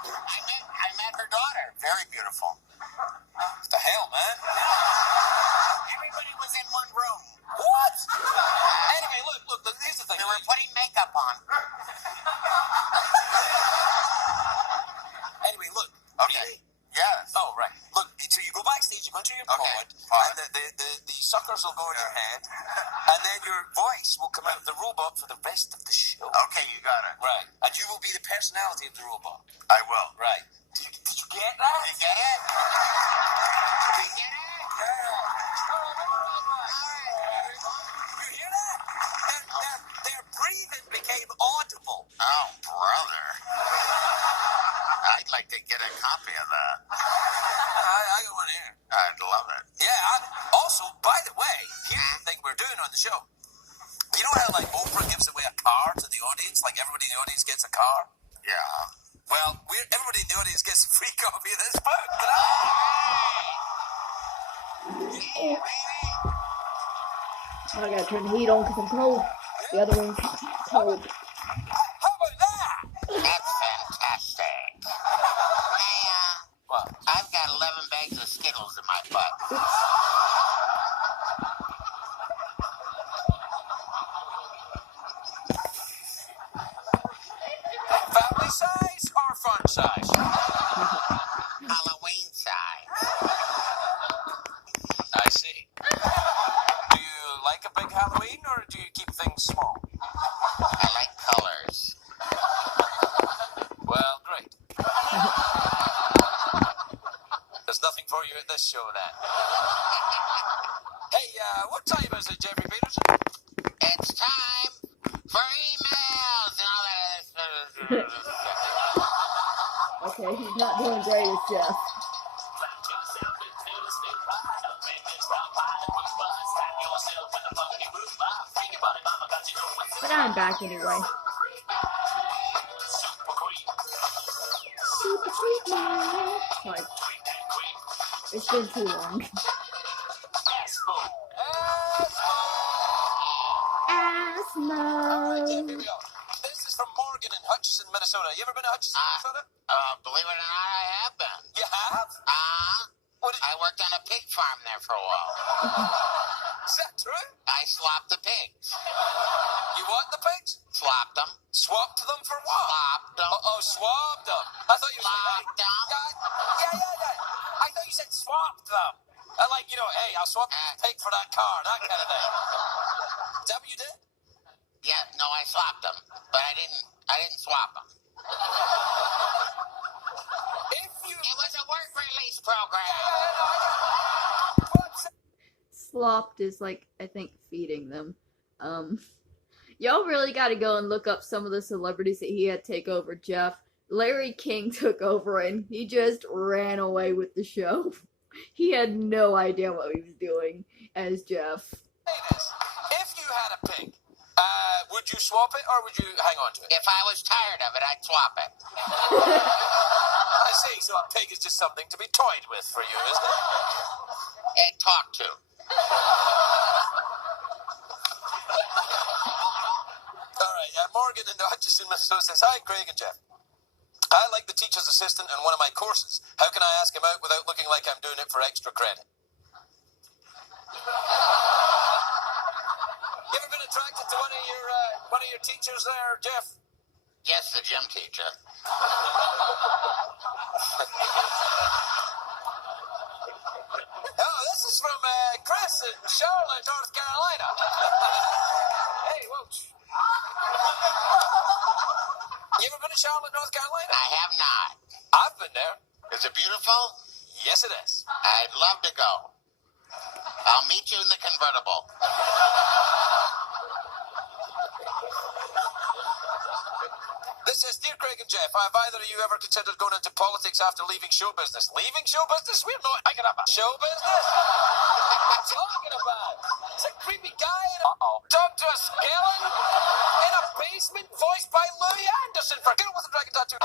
I met her daughter. Very beautiful. What the hell, man? Everybody was in one room. What? Anyway, look, here's the thing. They were putting makeup on. Anyway, look. Okay. Really? Yes. Oh, right. Look, so you go backstage, you go into your pod, pod. and the suckers will go in your head, and then your voice will come out of the robot for the rest of the show. Okay, you got it. Right. And you will be the personality of the robot. I will. Right. Did you get that? You get it? You get it? You hear that? Their breathing became audible. Oh, brother. I'd like to get a copy of that. I got one here. I'd love it. Yeah. Also, by the way, here's the thing we're doing on the show. You know how, like, Oprah gives away a car to the audience? Like, everybody in the audience gets a car? Yeah. Well, everybody in the audience gets a free copy of this book. I gotta turn the heat on because I'm cold. The other one's cold. How about that? That's fantastic. Hey, What? I've got 11 bags of Skittles in my butt. Family size or fun size? Halloween size. I see. Do you like a big Halloween or do you keep things small? I like colors. Well, great. There's nothing for you at this show then. Hey, what time is it, Jeffrey Peterson? It's time for emails and all that. Okay, he's not doing great as Jeff. But I'm back anyway. Super sweet man. Sorry. It's been too long. Alright, Jeff, here we Asmo. go. This is from Morgan in Hutchinson, Minnesota. You ever been to Hutchinson, Minnesota? Believe it or not, I have been. You have? What did I worked on a pig farm there for a while. Is that true? I slopped the pigs. You want the pigs? Slopped them. Swapped them for what? Slopped them. Oh, swapped them. I thought you said, Slopped them. yeah. I thought you said swapped them. I like, hey, I'll swap this pig for that car, that kind of thing. Is that what you did? Yeah, no, I slopped them, but I didn't swap them. It was a work release program. Slopped is like, I think, feeding them. Y'all really gotta go and look up some of the celebrities that he had take over Jeff. Larry King took over and he just ran away with the show. He had no idea what he was doing as Jeff. If you had a pig, would you swap it or would you hang on to it? If I was tired of it, I'd swap it. I see, so a pig is just something to be toyed with for you, isn't it? And talk to. All right, Morgan in Hutchinson, Minnesota says, hi, Craig and Jeff. I like the teacher's assistant in one of my courses. How can I ask him out without looking like I'm doing it for extra credit? You ever been attracted to one of your teachers there, Jeff? Yes, the gym teacher. Oh, this is from Chris in Charlotte, North Carolina. Hey, whoa. You ever been to Charlotte, North Carolina? I have not. I've been there. Is it beautiful? Yes, it is. I'd love to go. I'll meet you in the convertible. This says, dear Craig and Jeff, have either of you ever considered going into politics after leaving show business? Leaving show business? We're not talking about show business. What are you talking about? It's a creepy guy in a talk to a skeleton in a basement voiced by Louie Anderson for Girl with a Dragon Tattoo.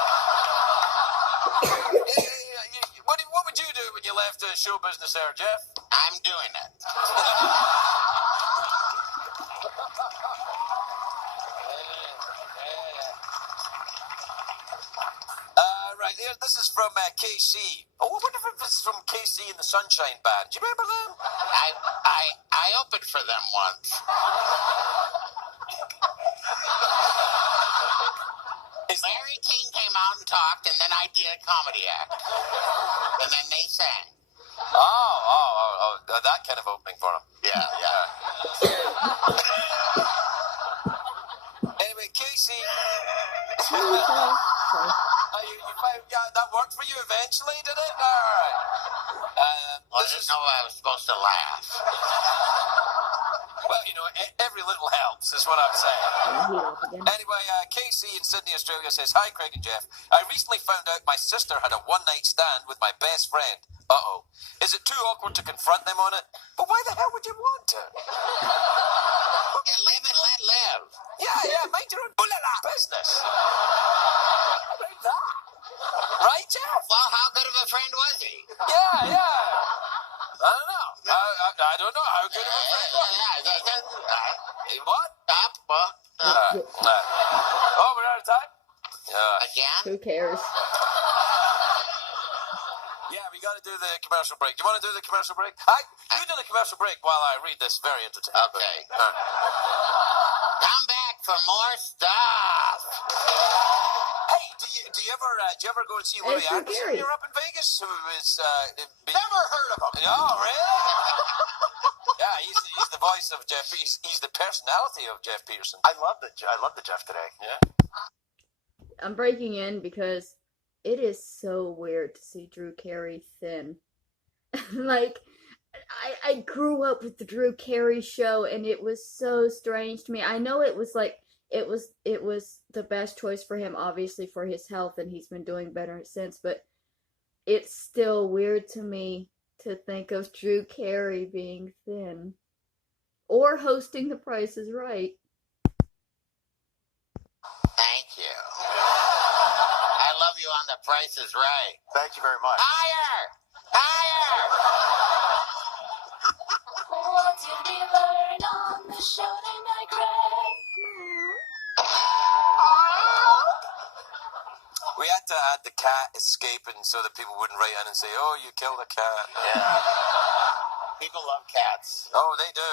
What would you do when you left show business there, Jeff? I'm doing it. Right here, this is from KC. Oh, I wonder if it's from KC and the Sunshine Band. Do you remember them? I opened for them once. Larry King came out and talked, and then I did a comedy act. And then they sang. Oh, that kind of opening for him. Yeah. Anyway, Casey. Sorry. That worked for you eventually, did it? All right. I didn't know I was supposed to laugh. Well, every little helps, is what I'm saying. Again. Anyway, Casey in Sydney, Australia says, hi, Craig and Jeff. I recently found out my sister had a one-night stand with my best friend. Uh-oh. Is it too awkward to confront them on it? But why the hell would you want to? Live and let live. Yeah, mind your own business. Like that. Right, Jeff? Well, how good of a friend was he? Yeah. I don't know. I don't know. How good of a friend was he? What? Oh, we're out of time? Again? Who cares? Yeah, we got to do the commercial break. Do you want to do the commercial break? You do the commercial break while I read this very entertaining book. Okay. Come back for more stuff. Hey, do you ever go and see Louie Drew Anderson Carey. here up in Vegas? Who is Never heard of him. Oh, really? Yeah, he's the voice of Jeff. He's the personality of Jeff Peterson. I love the Jeff today. Yeah. I'm breaking in because it is so weird to see Drew Carey thin. Like, I grew up with the Drew Carey show, and it was so strange to me. I know it was the best choice for him, obviously, for his health, and he's been doing better since, but it's still weird to me to think of Drew Carey being thin. Or hosting The Price is Right. Thank you. I love you on The Price is Right. Thank you very much. Higher! Higher! What did we learn on the show tonight, Greg? We had to add the cat escaping so that people wouldn't write in and say, "Oh, you killed a cat." Yeah. People love cats. Oh, they do.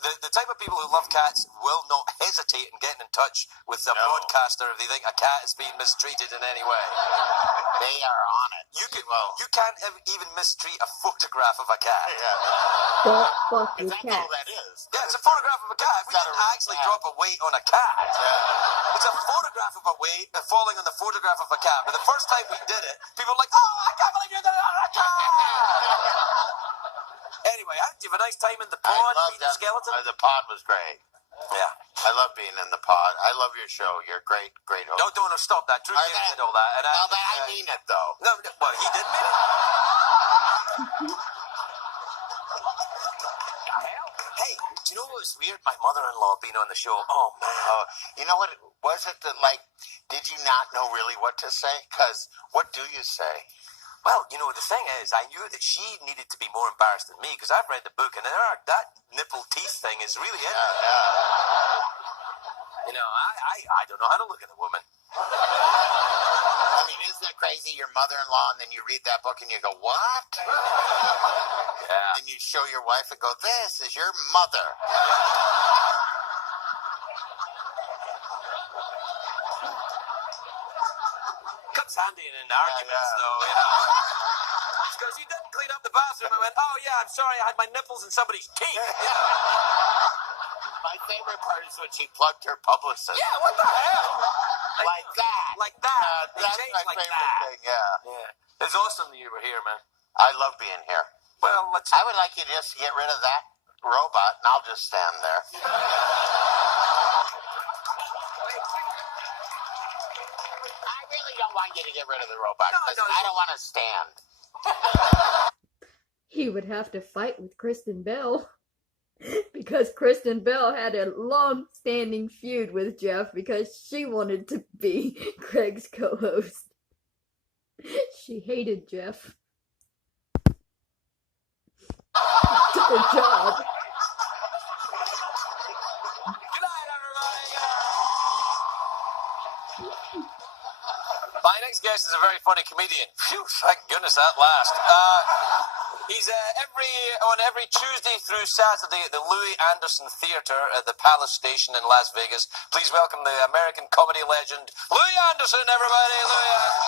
The type of people who love cats will not hesitate in getting in touch with a broadcaster if they think a cat is being mistreated in any way. They are on it. You can't even mistreat a photograph of a cat. Yeah. Don't fuck your That's cat. all that is. Yeah, it's a photograph of a cat. We didn't actually drop a weight on a cat. Yeah. It's a photograph of a weight falling on the photograph of a cat. But the first time we did it, people were like, "Oh, I can't believe you did it on a cat!" Anyway, did you have a nice time in the pod meeting the skeleton? The pod was great. Yeah. I love being in the pod. I love your show. You're great host. No, stop that. Drew Carey did all that. And but I mean it, though. No, well, he didn't mean it? Hey, do you know what was weird? My mother-in-law being on the show. Oh, man. You know what? Was it that, like, did you not know really what to say? Because what do you say? Well, you know, the thing is, I knew that she needed to be more embarrassed than me because I've read the book and that nipple teeth thing is really in there. You know, I don't know how to look at a woman. I mean, isn't it crazy? Your mother-in-law, and then you read that book and you go, what? Yeah. Then you show your wife and go, this is your mother. Comes handy in arguments, though, you know. She goes, "You didn't clean up the bathroom." I went, "Oh, yeah, I'm sorry, I had my nipples in somebody's teeth." You know? My favorite part is when she plugged her publicist. Yeah, what the hell? Like that. Like that. They That's changed my like favorite that. thing, yeah. Yeah. It's awesome that you were here, man. I love being here. Well, let's... I would like you just to get rid of that robot, and I'll just stand there. I really don't want you to get rid of the robot, because I don't want to stand. He would have to fight with Kristen Bell. Because Kristen Bell had a long-standing feud with Jeff because she wanted to be Craig's co-host. She hated Jeff. Took her job. Good night, everybody. My next guest is a very funny comedian. Phew, thank goodness at last. He's on every Tuesday through Saturday at the Louie Anderson Theater at the Palace Station in Las Vegas. Please welcome the American comedy legend, Louie Anderson, everybody. Louie Anderson.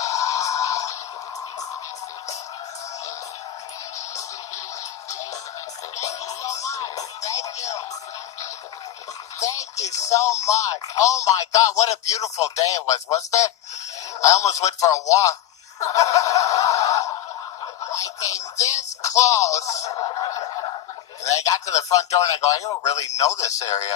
Thank you so much. Oh my God, what a beautiful day it was, wasn't it? I almost went for a walk. I came this close, and then I got to the front door, and I go, I don't really know this area.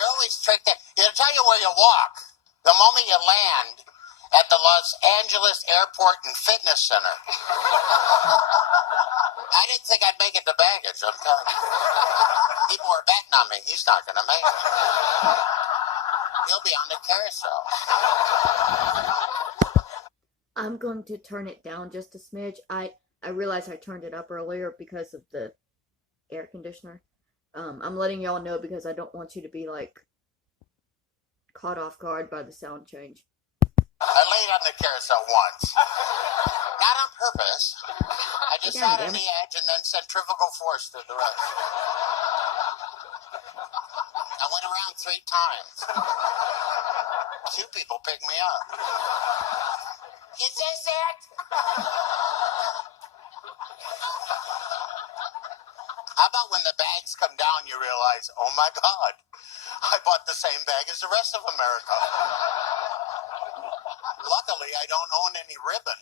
You're always tricked. It'll tell you where you walk. The moment you land at the Los Angeles Airport and Fitness Center. I didn't think I'd make it to baggage. I'm telling you. People were betting on me. He's not going to make it. He'll be on the carousel. I'm going to turn it down just a smidge. I realized I turned it up earlier because of the air conditioner. I'm letting y'all know because I don't want you to be like caught off guard by the sound change. I laid on the carousel once. Not on purpose. I just sat on the edge and then centrifugal force did the rest. I went around 3 times. 2 people picked me up. Is this it? How about when the bags come down, you realize, oh my God, I bought the same bag as the rest of America. Luckily, I don't own any ribbon.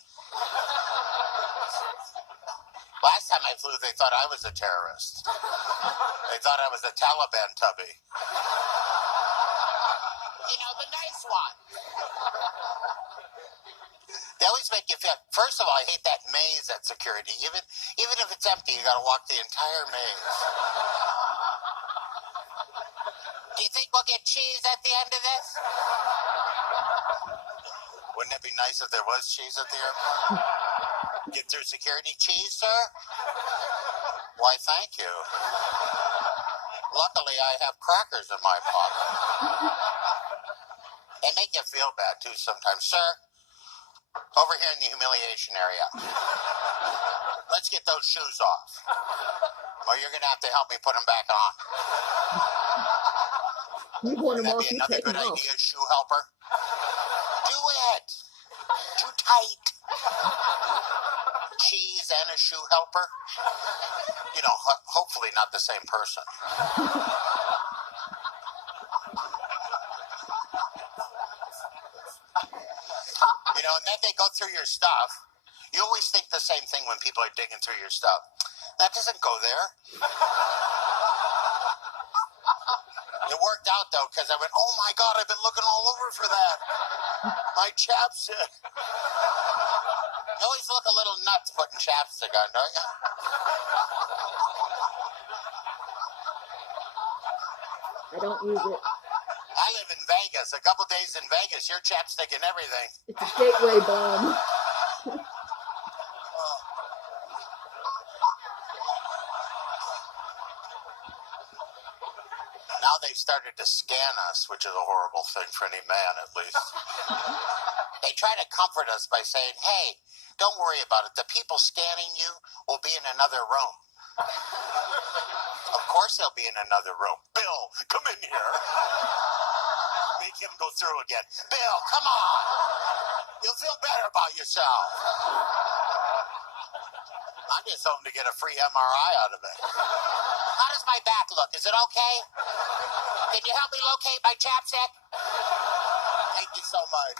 Last time I flew, they thought I was a terrorist. They thought I was a Taliban tubby. You know, the nice one. They always make you feel. First of all, I hate that maze at security. Even if it's empty, you got to walk the entire maze. Do you think we'll get cheese at the end of this? Wouldn't it be nice if there was cheese at the end? Get through security. Cheese, sir? Why, thank you. Luckily, I have crackers in my pocket. They make you feel bad, too, sometimes. Sir, over here in the humiliation area. Let's get those shoes off. Or you're going to have to help me put them back on. You want Would them that off, be you another take good them off. idea, shoe helper? Do it! Too tight. Cheese and a shoe helper? You know, hopefully not the same person. You know, and then they go through your stuff. You always think the same thing when people are digging through your stuff. That doesn't go there. It worked out, though, because I went, oh, my God, I've been looking all over for that. My chapstick. You always look a little nuts putting chapstick on, don't you? I don't use it. I live in Vegas. A couple days in Vegas, you're chapstick and everything. It's a gateway bomb. Now they've started to scan us, which is a horrible thing for any man, at least. They try to comfort us by saying, hey, don't worry about it. The people scanning you will be in another room. Of course they'll be in another room. Bill, come in here. Make him go through again. Bill, come on. You'll feel better about yourself. I'm just hoping to get a free MRI out of it. How does my back look? Is it okay? Can you help me locate my chapstick? Thank you so much.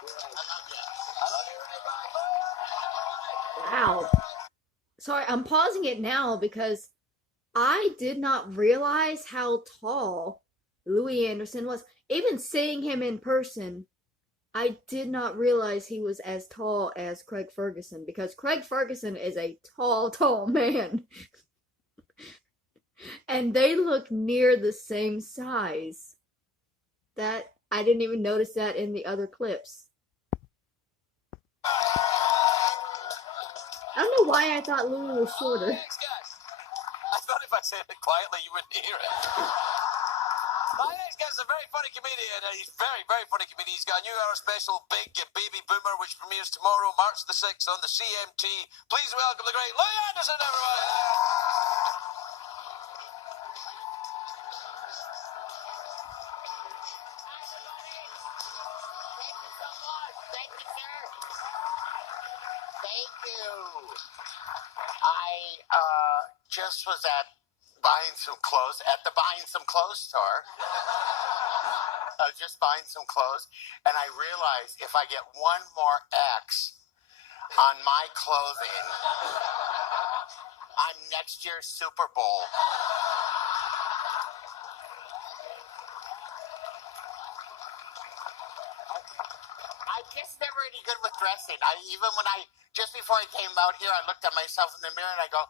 I love you. I love you right back. Wow. Sorry, I'm pausing it now because I did not realize how tall Louie Anderson was. Even seeing him in person, I did not realize he was as tall as Craig Ferguson because Craig Ferguson is a tall, tall man. And they look near the same size. That I didn't even notice that in the other clips. I don't know why I thought Louie was shorter. Thanks, guys. I thought if I said it quietly, you wouldn't hear it. My next guest is a very funny comedian. He's very, very funny comedian. He's got a new hour special, Big Baby Boomer, which premieres tomorrow, March the 6th on the CMT. Please welcome the great Louie Anderson, everybody. Thank you, sir. Thank you. I just was at buying some clothes at the buying some clothes store. I was just buying some clothes, and I realized if I get one more X on my clothing, I'm next year's Super Bowl. I'm just never any good with dressing. Just before I came out here, I looked at myself in the mirror and I go,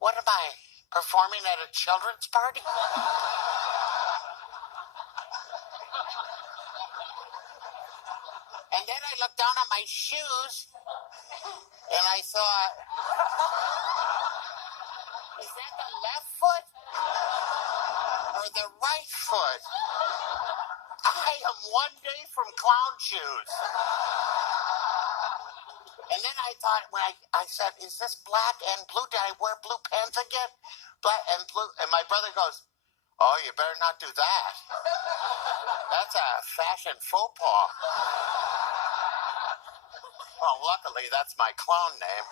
what am I, performing at a children's party? I looked down at my shoes, and I thought, is that the left foot or the right foot? I am one day from clown shoes. And then I thought, when I said, is this black and blue? Did I wear blue pants again? Black and blue. And my brother goes, oh, you better not do that. That's a fashion faux pas. Well, luckily, that's my clown name.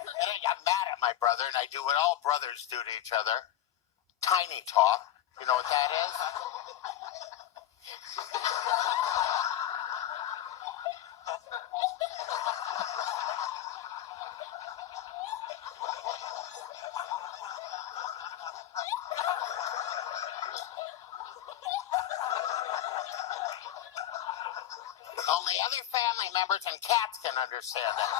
And I got mad at my brother, and I do what all brothers do to each other. Tiny talk. You know what that is? Only other family members and cats can understand it.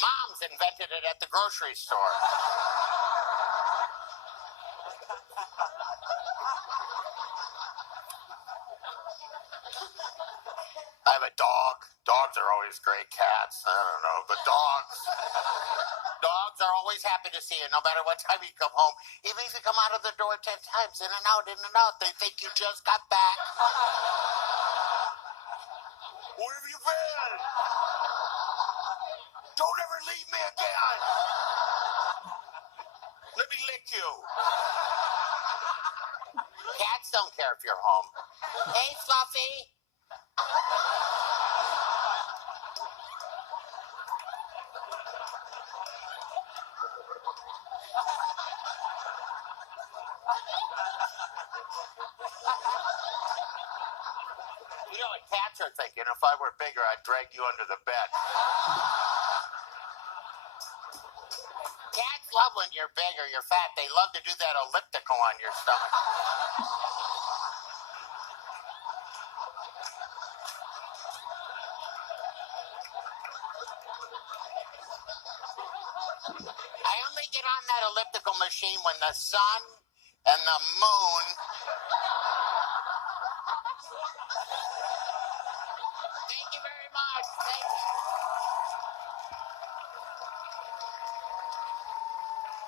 Moms invented it at the grocery store. I have a dog. Dogs are always great. Cats, I don't know, but dogs. Dogs are always happy to see you, no matter what time you come home. Even if you come out of the door 10 times, in and out, they think you just got back. Where have you been? Don't ever leave me again. Let me lick you. Cats don't care if you're home. Hey, Fluffy. You know what cats are thinking? If I were bigger, I'd drag you under the bed. Cats love when you're big or you're fat. They love to do that elliptical on your stomach. I only get on that elliptical machine when the sun and the moon. Thank you very much. Thank you.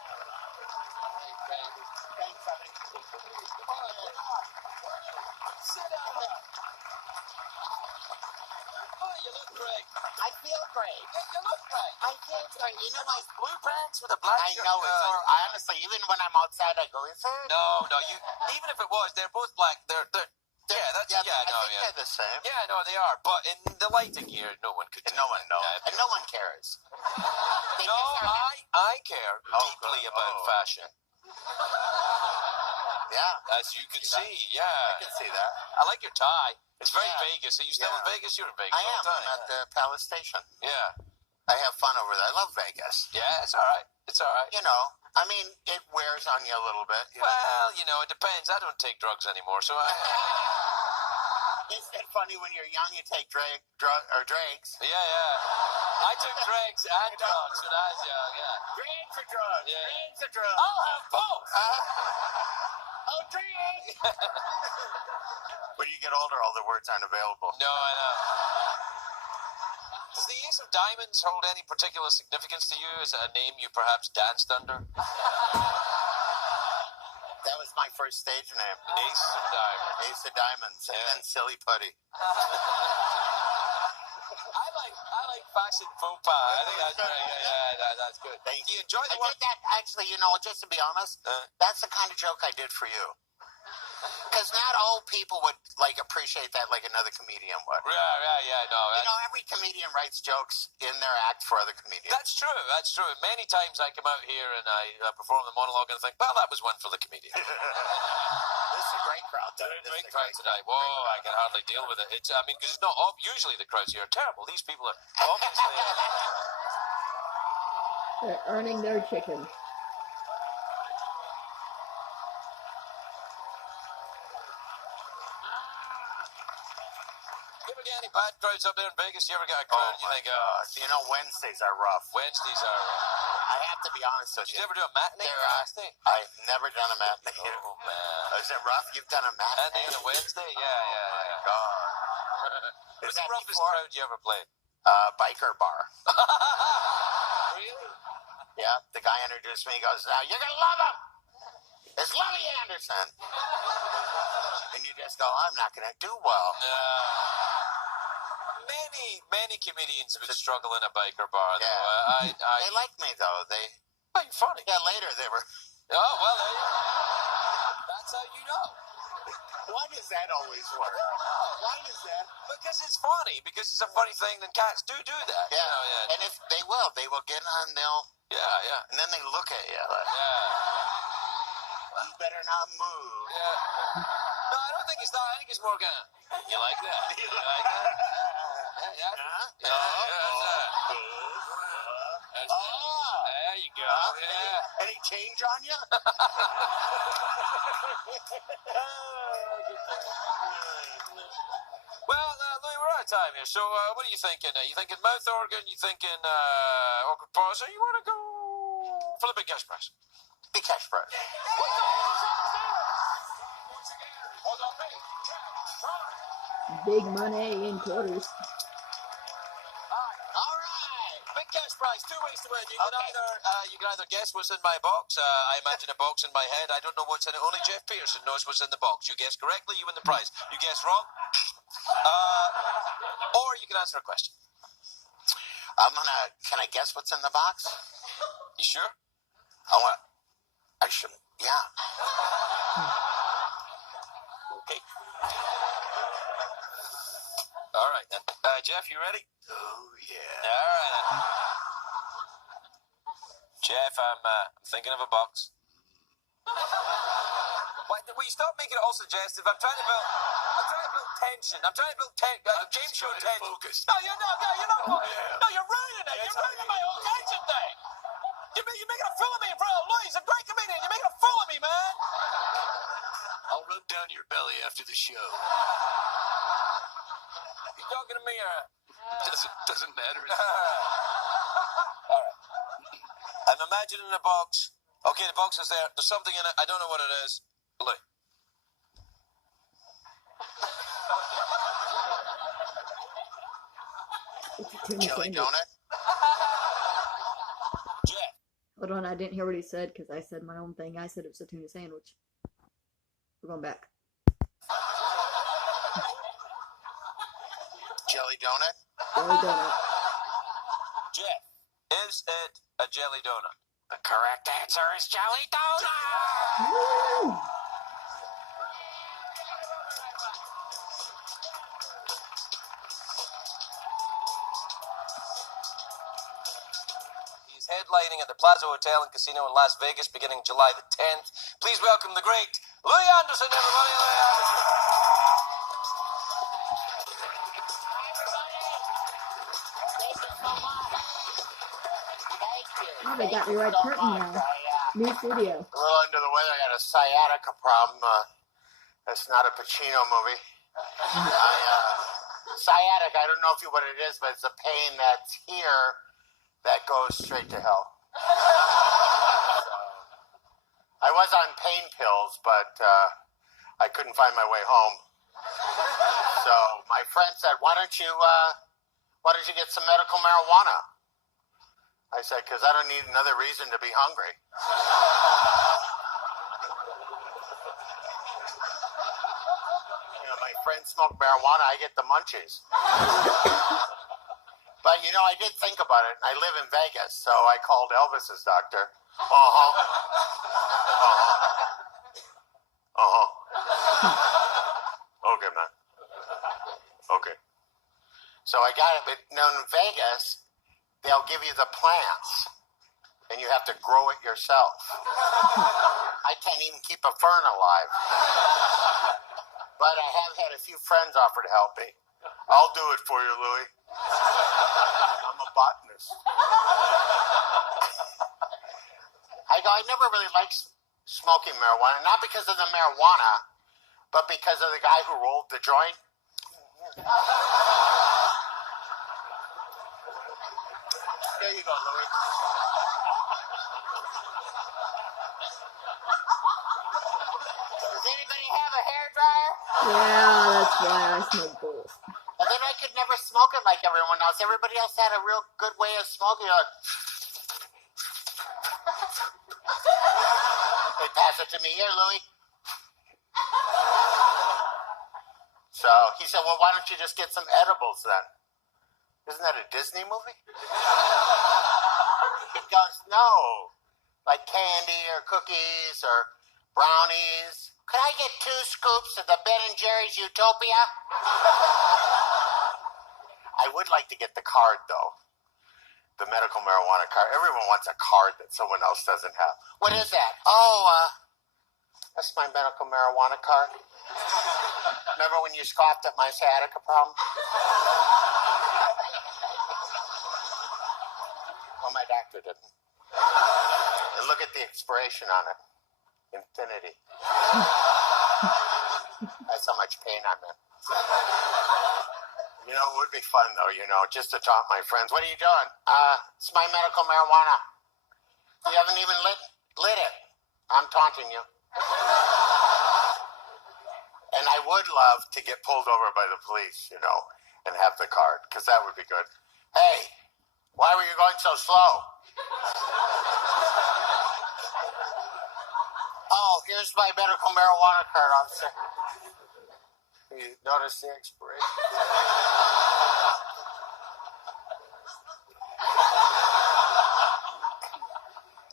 Hey, baby. Thanks, honey. Sit down there. Oh, you look great. I feel great. Yeah, you look great. I feel great. You know, Those blue pants with a black I shirt. know it's I honestly, even when I'm outside, I go, is it? No, you. Even if it was, they're both black. They're yeah, that's I no, think they're the same. Yeah, no, they are. But in the lighting here, no one could. And no one knows. Yeah, And no one cares. They no, just are- I care deeply good. about Oh. fashion, Yeah, as you can see. I Yeah, can see that. I like your tie. It's very Yeah. Vegas. Are you still in Yeah. Vegas? You're in Vegas I all am. the I'm time. at the Palace Station. Yeah, I have fun over there. I love Vegas. yeah, it's all right. It's all right. You know, I mean, it wears on you a little bit. You know? Well, it depends. I don't take drugs anymore, so Isn't it funny when you're young, you take drags? yeah. I took drugs and drugs when I was young. Yeah. Drags or drugs? Yeah. Drags or drugs? I'll have both. Oh, drags! When you get older, all the words aren't available. No, I know. Does the Ace of Diamonds hold any particular significance to you? Is it a name you perhaps danced under? That was my first stage name. Ace of Diamonds. Ace of Diamonds. And Yeah. then Silly Putty. I like fashion faux pas. I think that's very good. Yeah, that's good. Thank Do you enjoy the I one? did that, actually, just to be honest, that's the kind of joke I did for you. Because not all people would, appreciate that like another comedian would. Yeah, no. Every comedian writes jokes in their act for other comedians. That's true. Many times I come out here and I perform the monologue and think, well, that was one for the comedian. This is a great crowd. Great crowd tonight. Whoa, I can hardly deal with it. Because it's not usually the crowds here are terrible. These people are obviously. They're earning their chicken. You ever get any bad crowds up there in Vegas? You ever get a crowd and you think, Wednesdays are rough. Wednesdays are. I have to be honest with Did you. you ever do a matinee There or are- Wednesday? I've never done a matinee. Oh, man. Is it rough? You've done a Matinee matinee? on a Wednesday? Yeah. God. What's Is the that roughest before? crowd you ever played? Biker bar. Really? Yeah, the guy introduced me. He goes, "You're gonna love him. It's Louie Anderson." And you just go, "I'm not gonna do well." Many comedians would struggle in a biker bar, though. Yeah. I They liked me though. oh, you're funny. Yeah, later they were. Oh, well, there you go. That's how you know. Why does that always work? Why does that? Because it's funny. Because it's a funny thing that cats do that. Yeah. You know, yeah. And if they will get on. Yeah. And then they look at you like, Yeah. "You better not move." Yeah. No, I don't think it's that. I think it's more kind of, you like that? You like that? Yeah. Huh? That's that. That's that. Oh. There you go. Yeah. Any change on you? Well, Louie, we're out of time here. So, what are you thinking? You thinking mouth organ? You thinking awkward pause? Or you want to go for the big cash prize? Big cash prize. Big money in quarters. All right. Big cash prize. 2 ways to win. You can Okay. you can either guess what's in my box. I imagine a box in my head. I don't know what's in it. Only Jeff Pearson knows what's in the box. You guess correctly, you win the prize. You guess wrong, or you can answer a question. Can I guess what's in the box? You sure? I should. Yeah. Okay. All right then. Jeff, you ready? Oh yeah. All right then. Jeff, I'm thinking of a box. Why, will you stop making it all suggestive? I'm trying to build tension. I'm trying to build game show tension. Focus. No, you're not. Yeah. No, you're ruining it. You're ruining my whole tension thing. You're making a fool of me in front of Louie. He's a great comedian. You're making a fool of me, man. I'll rub down your belly after the show. You talking to me or? Doesn't matter. All right. I'm imagining a box. Okay, the box is there. There's something in it. I don't know what it is. Louie. It's a tuna Jelly sandwich. donut. Jeff. Hold on, I didn't hear what he said because I said my own thing. I said it was a tuna sandwich. We're going back. Jelly donut. Jelly donut. Jeff. Is it a jelly donut? The correct answer is jelly donut. Woo! He's headlining at the Plaza Hotel and Casino in Las Vegas beginning July the 10th. Please welcome the great Louie Anderson, everybody. Louie Anderson. Thank you so much. Thank you. Oh, they got the right curtain now. New studio. A little under the weather. I got a sciatica problem. That's not a Pacino movie. Sciatica, I don't know if you what it is, but it's a pain that's here that goes straight to hell. I was on pain pills, but I couldn't find my way home. So my friend said, why don't you get some medical marijuana? I said, because I don't need another reason to be hungry. You know, my friends smoke marijuana, I get the munchies. But, you know, I did think about it. I live in Vegas, so I called Elvis's doctor. Okay, man. Okay. So I got it, but now in Vegas, they'll give you the plants, and you have to grow it yourself. I can't even keep a fern alive. But I have had a few friends offer to help me. I'll do it for you, Louie. I'm a botanist. I never really liked smoking marijuana, not because of the marijuana, but because of the guy who rolled the joint. There you go, Louie. Yeah, that's why I smoke bowls. And then I could never smoke it like everyone else. Everybody else had a real good way of smoking. Like, they pass it to me here, Louie. So he said, well, why don't you just get some edibles then? Isn't that a Disney movie? He goes, no. Like candy or cookies or brownies. Could I get 2 scoops of the Ben & Jerry's Utopia? I would like to get the card, though. The medical marijuana card. Everyone wants a card that someone else doesn't have. What is that? Oh, that's my medical marijuana card. Remember when you scoffed at my sciatica problem? Well, my doctor didn't. And look at the expiration on it. Infinity. That's how much pain I'm in. You know, it would be fun, though, just to taunt my friends. What are you doing? It's my medical marijuana. You haven't even lit it. I'm taunting you. And I would love to get pulled over by the police, and have the card, because that would be good. Hey, why were you going so slow? Oh, here's my medical marijuana card, officer. You notice the expiration?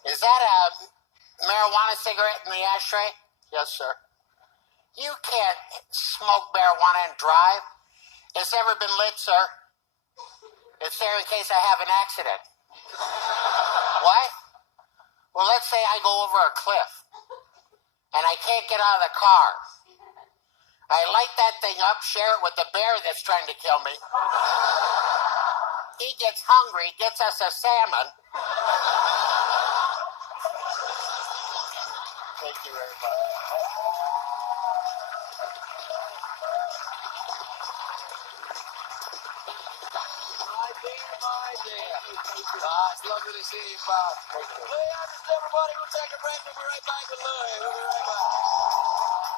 Is that a marijuana cigarette in the ashtray? Yes, sir. You can't smoke marijuana and drive. It's never been lit, sir. It's there in case I have an accident. What? Well, let's say I go over a cliff and I can't get out of the car. I light that thing up, share it with the bear that's trying to kill me. He gets hungry, gets us a salmon. Thank you very much. My dear. It's lovely to see you, Bob. Louie Anderson, everybody. We'll take a break. We'll be right back with Louie. We'll be right back.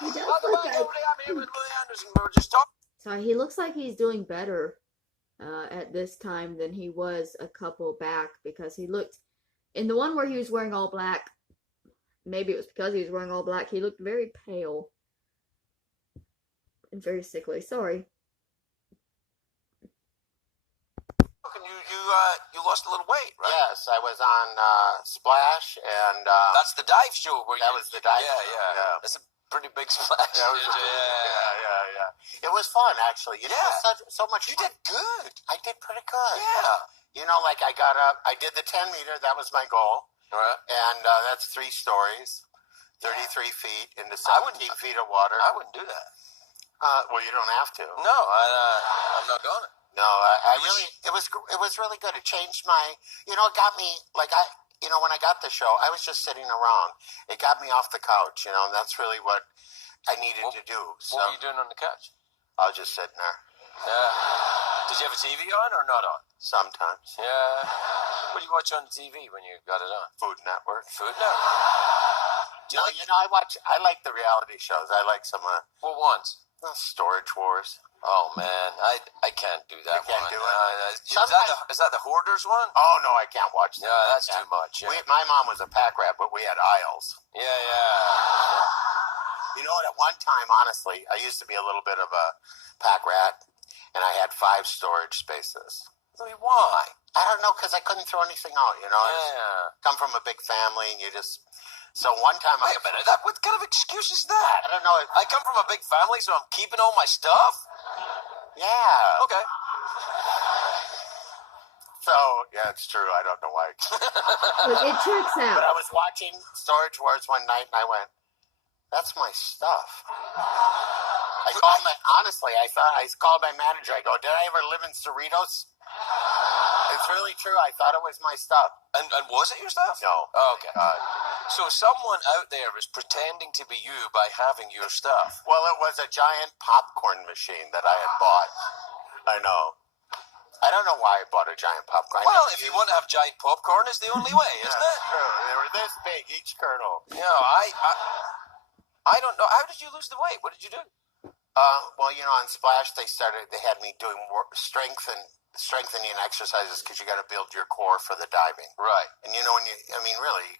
He does Welcome look back, like everybody. I'm here with Louie Anderson. We were just talking. so he looks like he's doing better at this time than he was a couple back, because he looked in the one where he was wearing all black. Maybe it was because he was wearing all black. He looked very pale and very sickly. Sorry. You lost a little weight, right? Yes, I was on Splash, and That's the dive show where that was the dive Yeah, show, yeah. yeah. That's a pretty big splash. That was yeah. It was fun, actually. It was so much You fun. did good. I did pretty good. Yeah. Like I got up, I did the 10 meter, that was my goal. All right. And that's 3 stories, 33 feet into I wouldn't- 17 feet of water. I wouldn't do that. Well, you don't have to. No, I'm not going to. No, it was really good. It changed my, it got me, like when I got the show, I was just sitting around. It got me off the couch, and that's really what I needed to do. So What were you doing on the couch? I was just sitting there Yeah. Did you have a TV on or not on? sometimes. Yeah. What do you watch on the TV when you got it on? Food Network. Food Network. Do you like I like the reality shows. I like some what ones? Storage Wars. Oh man, I can't do that. You can't one. do it? Is that the Hoarders one? Oh no, I can't watch that. Yeah, that's too much. Yeah. My mom was a pack rat, but we had aisles. Yeah. You know what? At one time, honestly, I used to be a little bit of a pack rat, and I had 5 storage spaces. Why? I don't know, because I couldn't throw anything out. Yeah. Come from a big family, and you just. So one time, Wait a minute. What kind of excuse is I that? don't know. I come from a big family, so I'm keeping all my stuff. Yeah. Okay. So yeah, it's true. I don't know why. Look, it checks But I out. was watching Storage Wars one night, and I went, "That's my stuff." I called my manager. I go, "Did I ever live in Cerritos?" It's really true. I thought it was my stuff. And was it your stuff? No. Oh, okay. So someone out there is pretending to be you by having your stuff. Well, it was a giant popcorn machine that I had bought. I know. I don't know why I bought a giant popcorn. Well, if you want to have giant popcorn, it's the only way, isn't it? True. They were this big, each kernel. No, I don't know. How did you lose the weight? What did you do? Well, on Splash, they had me doing strengthening exercises because you got to build your core for the diving. Right. And really,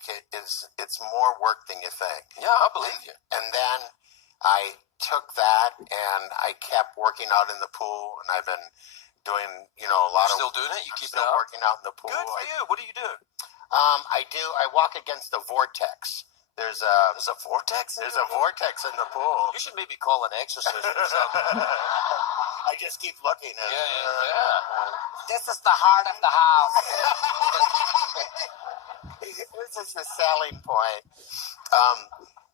it's more work than you think. Yeah, I believe you. And then I took that and I kept working out in the pool, and I've been doing, a lot Still doing it? You keep still it up? working out in the pool. Good for you. What do you do? I walk against the vortex. There's a vortex? There's a vortex in the pool. You should maybe call an exorcist or something. I just keep looking at it. Yeah. This is the heart of the house. This is the selling point.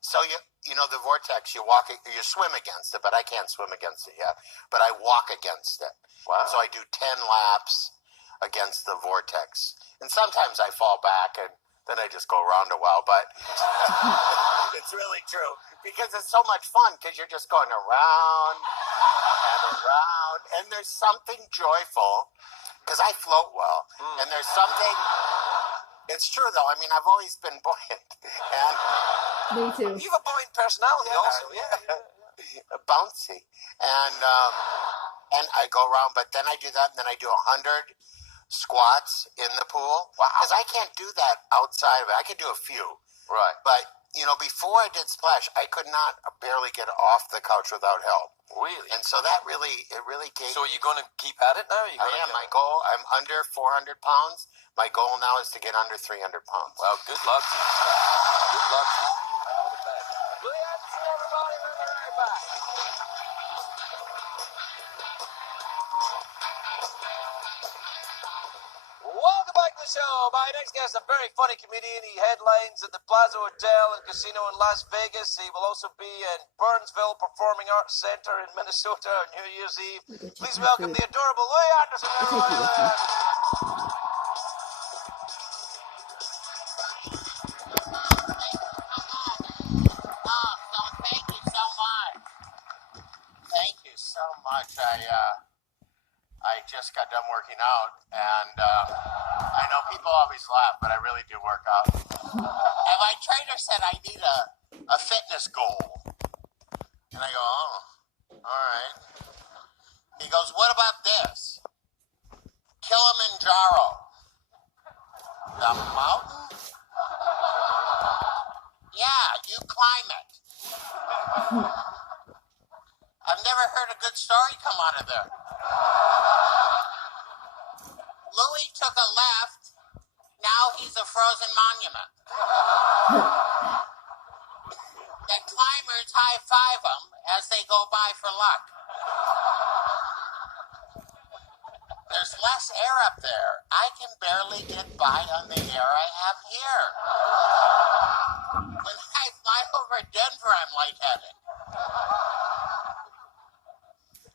So the vortex, you swim against it, but I can't swim against it yet. But I walk against it. Wow. So I do 10 laps against the vortex. And sometimes I fall back and then I just go around a while, but it's really true because it's so much fun because you're just going around and around, and there's something joyful because I float well, and there's something. It's true though. I mean, I've always been buoyant, and Me too. You have a buoyant personality also. Yeah. Bouncy, and I go around, but then I do that, and then I do 100 squats in the pool. Wow. Because I can't do that outside of it. I could do a few. Right. But, before I did Splash, I could not barely get off the couch without help. Really? And so that really gave. So are you going to keep at it now? I am. My goal, I'm under 400 pounds. My goal now is to get under 300 pounds. Well, good luck to you. Good luck to you. All the best. Louie Anderson, everybody. We'll be right back. Welcome back to the show. My next guest is a very funny comedian. He headlines at the Plaza Hotel and Casino in Las Vegas. He will also be in Burnsville Performing Arts Center in Minnesota on New Year's Eve. Please welcome the adorable Louie Anderson. Thank you so much. Thank you so much. I just got done working out, and I know people always laugh, but I really do work out. And my trainer said I need a fitness goal. And I go, oh, all right. He goes, what about this? Kilimanjaro. The mountain? Yeah, you climb it. I've never heard a good story come out of there. Louie took a left. Now he's a frozen monument. The climbers high-five him as they go by for luck. There's less air up there. I can barely get by on the air I have here. When I fly over Denver, I'm lightheaded.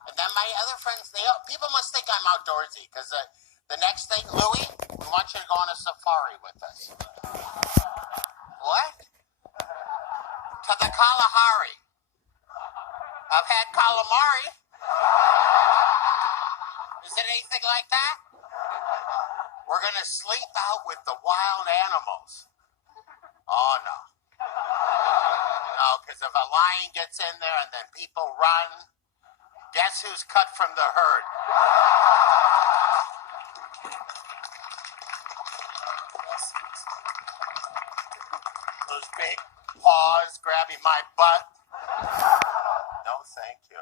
And then my other friends, people must think I'm outdoorsy because the next thing, Louie, we want you to go on a safari with us. What? To the Kalahari. I've had calamari. Is it anything like that? We're going to sleep out with the wild animals. Oh, no. No, because if a lion gets in there and then people run, guess who's cut from the herd? Those big paws grabbing my butt. No, thank you.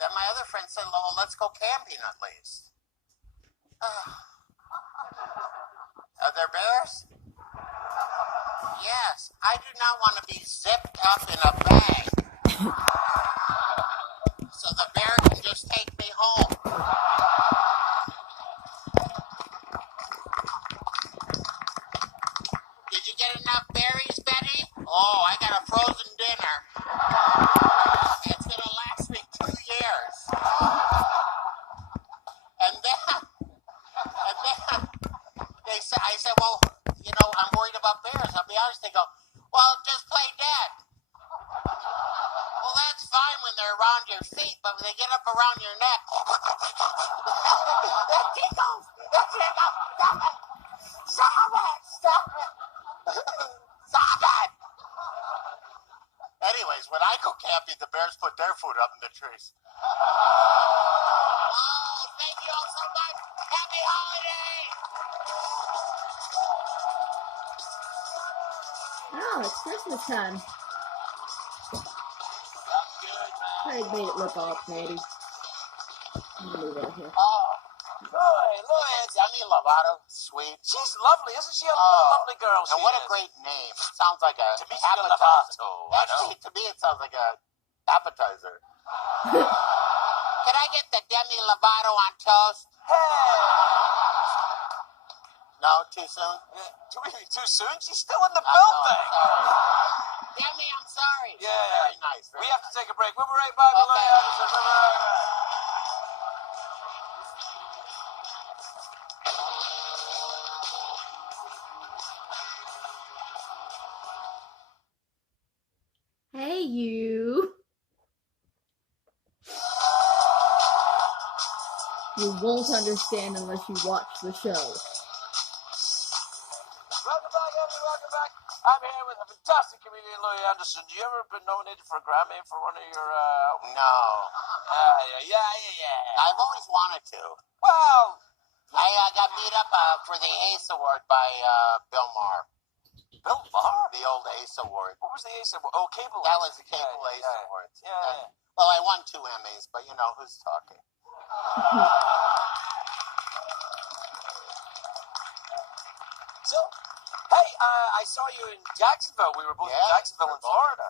Then my other friend said, well, let's go camping at least. Are there bears? Yes, I do not want to be zipped up in a bag. So the bear can just take me home. Did you get enough berries, Betty? Oh, I got a frozen dinner. It's going to last me 2 years. And then I said, well, I'm worried about bears. I'll be honest. when they're around your feet, but when they get up around your neck, that tickles. That tickles. Stop it. Stop it. Stop it. Anyways, when I go camping, the bears put their food up in the trees. Oh, thank you all so much. Happy holidays. Oh, it's Christmas time. I made it look off, maybe. I'm gonna move over here. Oh, Louie, it's Demi Lovato, sweet. she's lovely, isn't she? A lovely girl. And what a great name. It sounds like a Demetria appetizer. Lovato. Actually, to me, it sounds like a appetizer. Can I get the Demi Lovato on toast? Hey! No, too soon? Too soon? She's still in the No, building. sorry. Demi, I'm sorry. Yeah. Very nice. We have to take a break. We'll be right back. Okay. Louie Anderson. We'll be right back. Hey, you. You won't understand unless you watch the show. Welcome back, everyone. Welcome back. I'm here with a fantastic comedian, Louie Anderson. You ever been nominated for a Grammy for one of your, No. Yeah. I've always wanted to. Well, I got beat up for the ACE Award by Bill Maher. Bill Maher? The old ACE Award. What was the ACE Award? Oh, Cable. That was the Cable Yeah, ACE Awards. Yeah. Well, I won 2 Emmys, but you know, who's talking? So, hey, I saw you in Jacksonville. We were both in Jacksonville in Florida.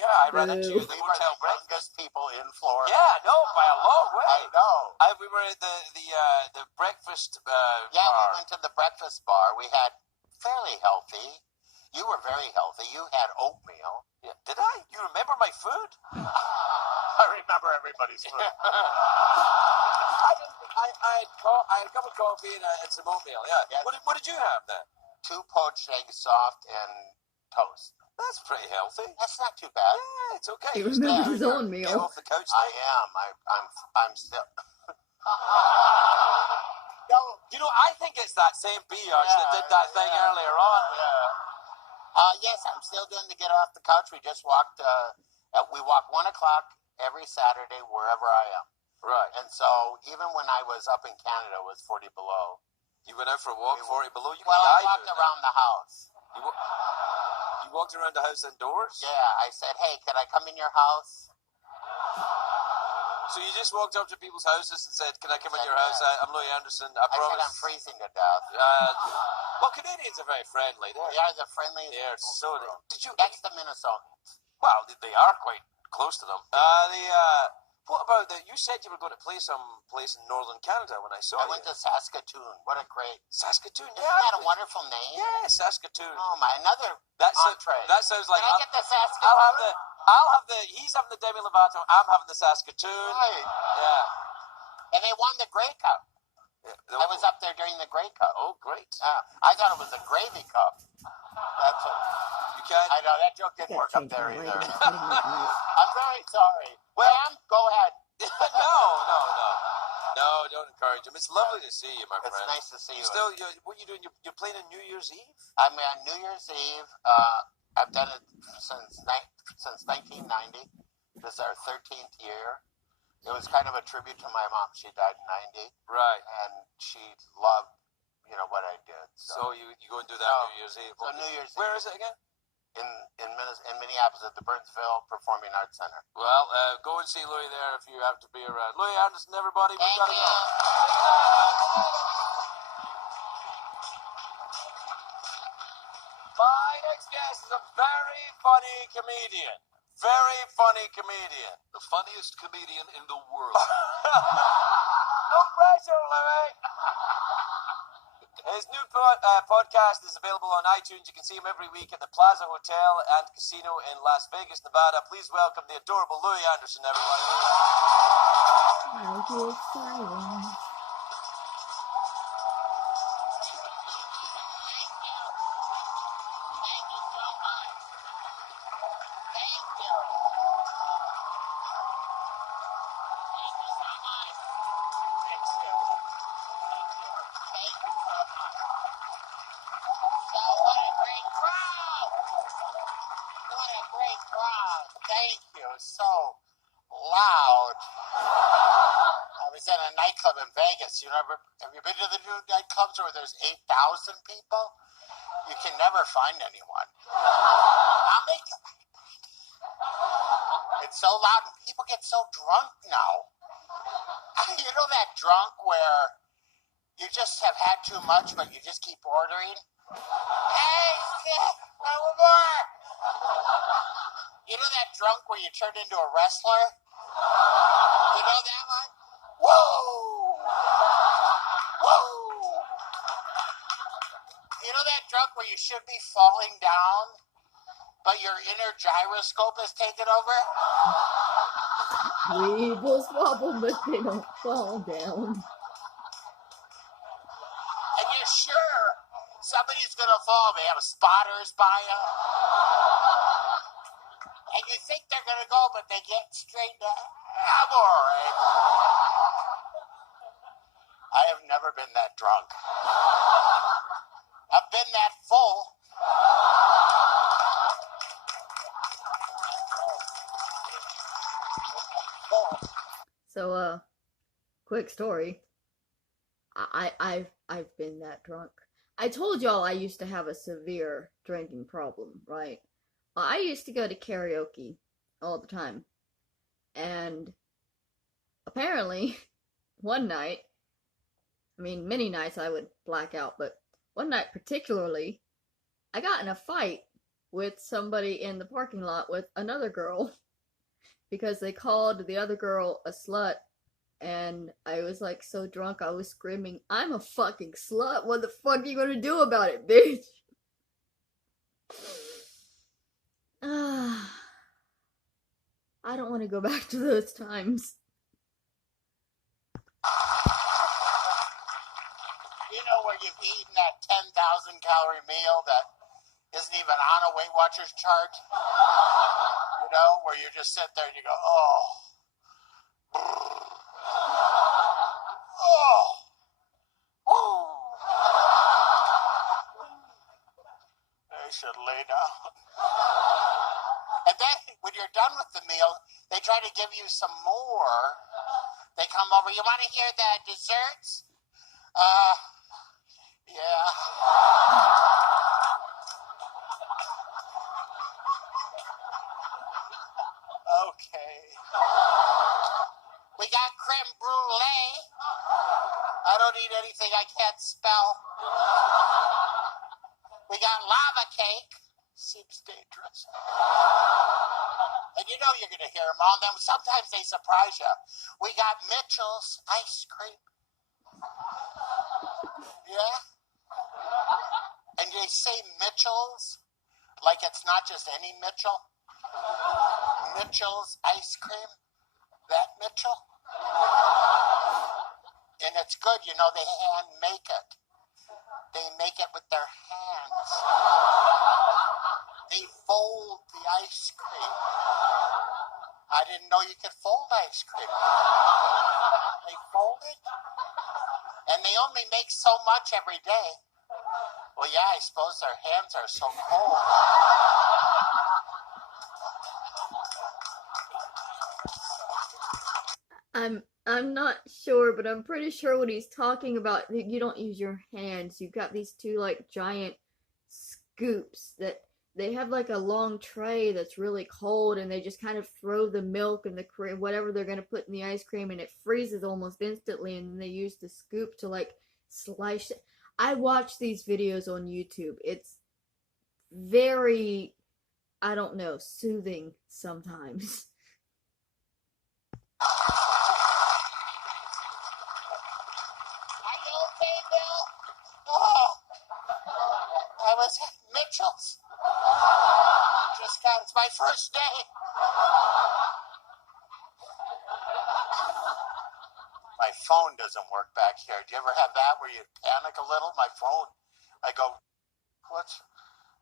Yeah, I ran into you at the we were hotel the breakfast. youngest people in Florida. Yeah, no, by a long way. I know. We were at the breakfast Yeah, we bar. went to the breakfast bar. We had fairly healthy. You were very healthy. You had oatmeal. Yeah. Did I? You remember my food? I remember everybody's food. I had a cup of coffee and some oatmeal. Yeah. Yeah. What did you have then? 2 poached eggs, soft, and toast. That's pretty healthy. That's not too bad. Yeah, it's okay. He You stay remembers his on own Get meal. off the couch. I am. I'm still. No. You know, I think it's that same biatch that did that thing earlier on. Yes, I'm still doing the get off the couch. We just walked. We walk 1 o'clock every Saturday wherever I am. Right. And so even when I was up in Canada, it was 40 below. You went out for a walk, 40 below. You Well, could I die walked doing around the house. that. You walked around the house indoors? Yeah, I said, hey, can I come in your house? So you just walked up to people's houses and said, can I come in Said your house? that. I'm Louie Anderson. I I said, promise. I'm freezing to death. Well, Canadians are very friendly. They are the friendliest They're people in so. the world. Did you? Next to Minnesotans. Well, they are quite close to them. What about that? You said you were going to play some place in northern Canada when I saw I went to Saskatoon. What a great... Saskatoon. Isn't that a wonderful name? Yeah, Saskatoon. Oh, my, another That sounds like. Can I get the Saskatoon? I'll have the. He's having the Demi Lovato. I'm having the Saskatoon. Right. Yeah. And they won the Grey Cup. I was up there during the Grey Cup. Oh, great. I thought it was a gravy cup. That's what... You can't. I know, that joke didn't Gotta work up change there my either. lighting. It's getting nice. I'm very sorry. Well, go ahead. No, don't encourage him. It's lovely to see you, my It's friend. nice to see you. What are you doing? You're playing on New Year's Eve? I'm on New Year's Eve. I've done it since 1990. This is our 13th year. It was kind of a tribute to my mom. She died in 90. Right. And she loved, what I did. So you go and do that on New Year's Eve. So New Year's Where Eve. is it again? In Minneapolis at the Burnsville Performing Arts Center. Well, go and see Louie there if you have to be around. Louie Anderson, everybody. Thank We've got to you. go. My next guest is a very funny comedian. Very funny comedian. The funniest comedian in the world. No pressure, Louie. His new podcast is available on iTunes. You can see him every week at the Plaza Hotel and Casino in Las Vegas, Nevada. Please welcome the adorable Louie Anderson, everybody. How exciting. Thank you so much. Thank you. a nightclub in Vegas. Have you been to the new nightclubs where there's 8,000 people? You can never find anyone. It's so loud and people get so drunk now. You know that drunk where you just have had too much, but you just keep ordering? Hey, one more. You know that drunk where you turn into a wrestler? You know that one? Woo! Woo! You know that drunk where you should be falling down, but your inner gyroscope is taken over? Weebles wobble, but they don't fall down. And you're sure somebody's going to fall. They have spotters by them. And you think they're going to go, but they get straight down. I'm all right. I have never been that drunk. I've been that full. So, quick story. I've been that drunk. I told y'all I used to have a severe drinking problem, right? I used to go to karaoke all the time. And apparently, one night, I mean, many nights I would black out, but one night particularly, I got in a fight with somebody in the parking lot with another girl because they called the other girl a slut, and I was like so drunk I was screaming, "I'm a fucking slut, what the fuck are you gonna do about it, bitch?" I don't want to go back to those times. You know where you've eaten that 10,000 calorie meal that isn't even on a Weight Watchers chart? You know, where you just sit there and you go, oh. Oh. Oh. I should lay down. And then when you're done with the meal, they try to give you some more. They come over, you want to hear the desserts? Yeah. Okay. We got creme brulee. I don't eat anything I can't spell. We got lava cake. Seems dangerous. And you know you're going to hear them all. Then sometimes they surprise you. We got Mitchell's ice cream. Yeah? And they say Mitchell's like it's not just any Mitchell. Mitchell's ice cream. That Mitchell. And it's good, you know, they hand make it. They make it with their hands. They fold the ice cream. I didn't know you could fold ice cream. They fold it. And they only make so much every day. Well, yeah, I suppose their hands are so cold. I'm not sure, but I'm pretty sure what he's talking about. You don't use your hands. You've got these two like giant scoops that they have like a long tray that's really cold, and they just kind of throw the milk and the cream, whatever they're gonna put in the ice cream, and it freezes almost instantly. And then they use the scoop to like slice it. I watch these videos on YouTube. It's very, I don't know, soothing sometimes. Are you okay, Bill? Oh, I was at Mitchell's. It's my first day. My phone doesn't work back here. Do you ever have that where you panic a little? My phone, I go,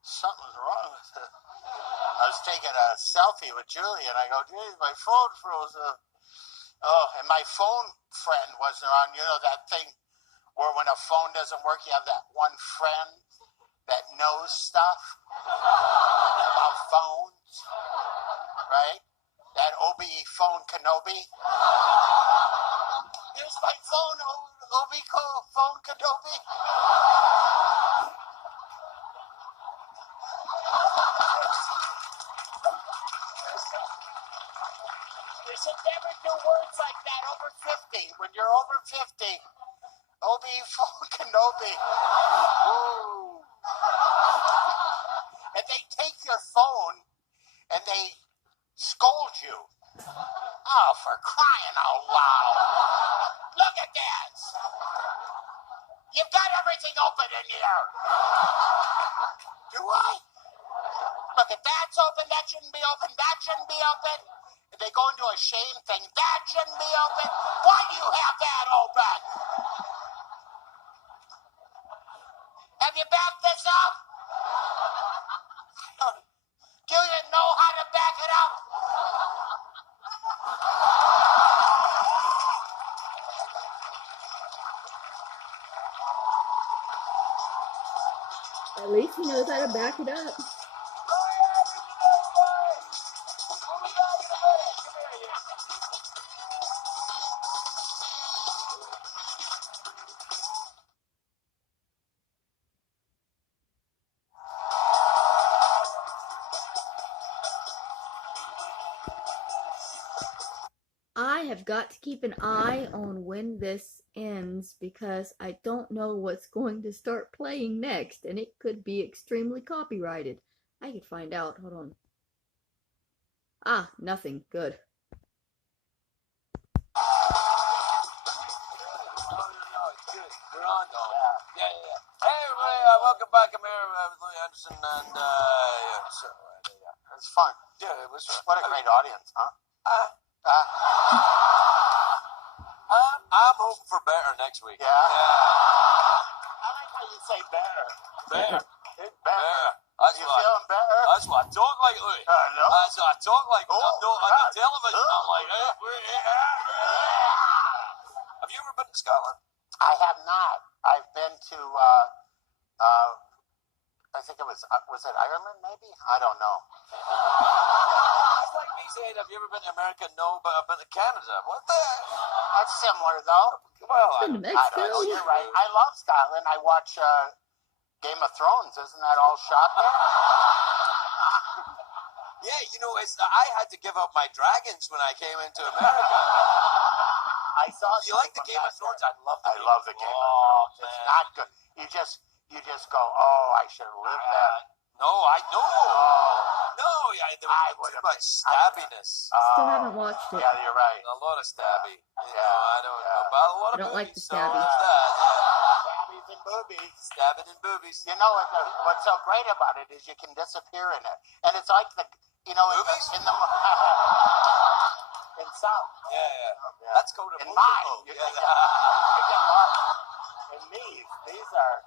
something's wrong with it. I was taking a selfie with Julie, and I go, geez, my phone froze up. Oh, and my phone friend wasn't on. You know that thing where when a phone doesn't work, you have that one friend that knows stuff about phones, right? That Obi phone Kenobi. Here's my phone, Obiko, phone Kadobi. You should never do words like that over 50. When you're over 50, Obi phone Kenobi. Woo. And they take your phone and they scold you. Oh, for crying out loud. Look at this. You've got everything open in here. Do I? Look, if that's open, that shouldn't be open, that shouldn't be open. If they go into a shame thing, that shouldn't be open. Why do you have that open? Have you backed this up? Do you even know how to back it up? At least he knows how to back it up. I have got to keep an eye on when this ends because I don't know what's going to start playing next, and it could be extremely copyrighted. I could find out. Hold on. Ah, nothing. Good. No, it's good. We're on though. Yeah. Hey, everybody, welcome back. I'm here with Louie Anderson, and It's fun. yeah, it was. What a great audience, huh? I'm hoping for better next week. Yeah. I like how you say better. Better. Better. That's You what feeling better? That's what I talk like, Louie. No. That's what I talk like. Oh, I'm not on the television. I'm like, have you ever been to Scotland? I have not. I've been to, I think it was it Ireland maybe? I don't know. It's like me saying, have you ever been to America? No, but I've been to Canada. What the? That's similar though. Well, Been to I don't know. Mexico. You're right. I love Scotland. I watch Game of Thrones. Isn't that all shot there? yeah, you know, I had to give up my dragons when I came into America. I saw. You like the Game of Thrones? I love the I love the Game of Thrones. Man. It's not good. You just go, oh, I should have lived that. No, I know. Oh. No, there was too much stabbiness. Still haven't watched it. Yeah, you're right. A lot of stabby. You know, Yeah, I don't yeah. know. But a lot I of don't like the boobies, so stabby. there's that, yeah. Stabbies and boobies. Stabbing and boobies. You know what's so great about it is you can disappear in it, and it's like Movies? in the in some. Yeah. Yeah. That's called a In movie. mine. You Yeah. get lost. And these are,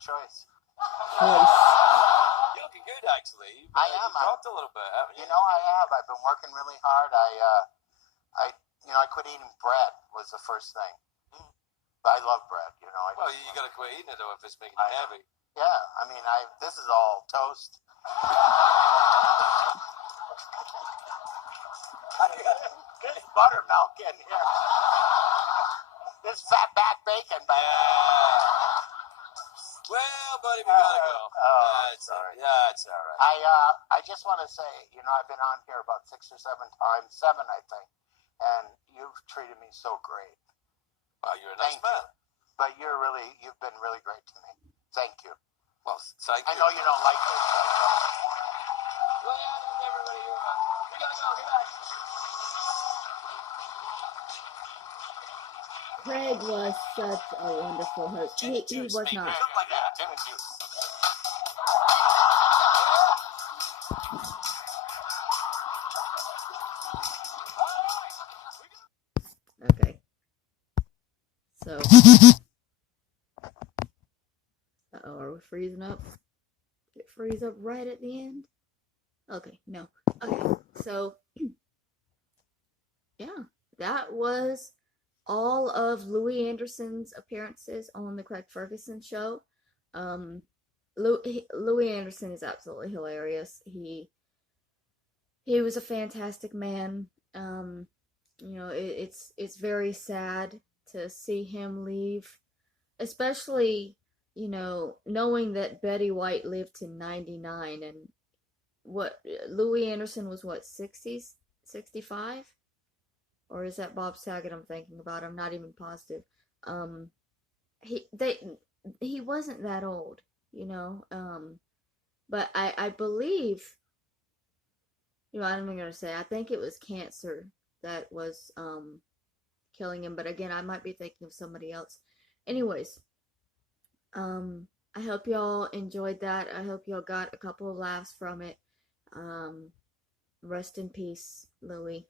choice. You're looking good, actually. I am. You've dropped a little bit, haven't you? I have. I've been working really hard. I quit eating bread was the first thing. But I love bread. Well, you got to quit eating it, though, if it's making you heavy. Yeah. I mean, this is all toast. There's buttermilk in here. There's fat back bacon, baby. Well, buddy, we gotta go. Sorry. Yeah, it's all right. I just want to say, I've been on here about 6 or 7 times, 7 I think, and you've treated me so great. Well, you're a nice Thank man. you. But you've been really great to me. Thank you. Well, thank you. I know you don't like this stuff. Well, everybody here. We gotta go. Good night. Craig was such a wonderful host. He was not. Something like that, didn't you? Okay. So. Uh-oh, are we freezing up? Did it freeze up right at the end? Okay, no. Okay, so. Yeah, that was all of Louie Anderson's appearances on the Craig Ferguson show. Louie Anderson is absolutely hilarious. He was a fantastic man. It's very sad to see him leave, especially knowing that Betty White lived to 99, and what Louis Anderson was, what, 60s, 65, or is that Bob Saget I'm thinking about? I'm not even positive. Um, he they he wasn't that old, you know. But I believe, I'm even gonna say, I think it was cancer that was killing him. But again, I might be thinking of somebody else. Anyways, um, I hope y'all enjoyed that. I hope y'all got a couple of laughs from it. Um, Rest in peace, Louie.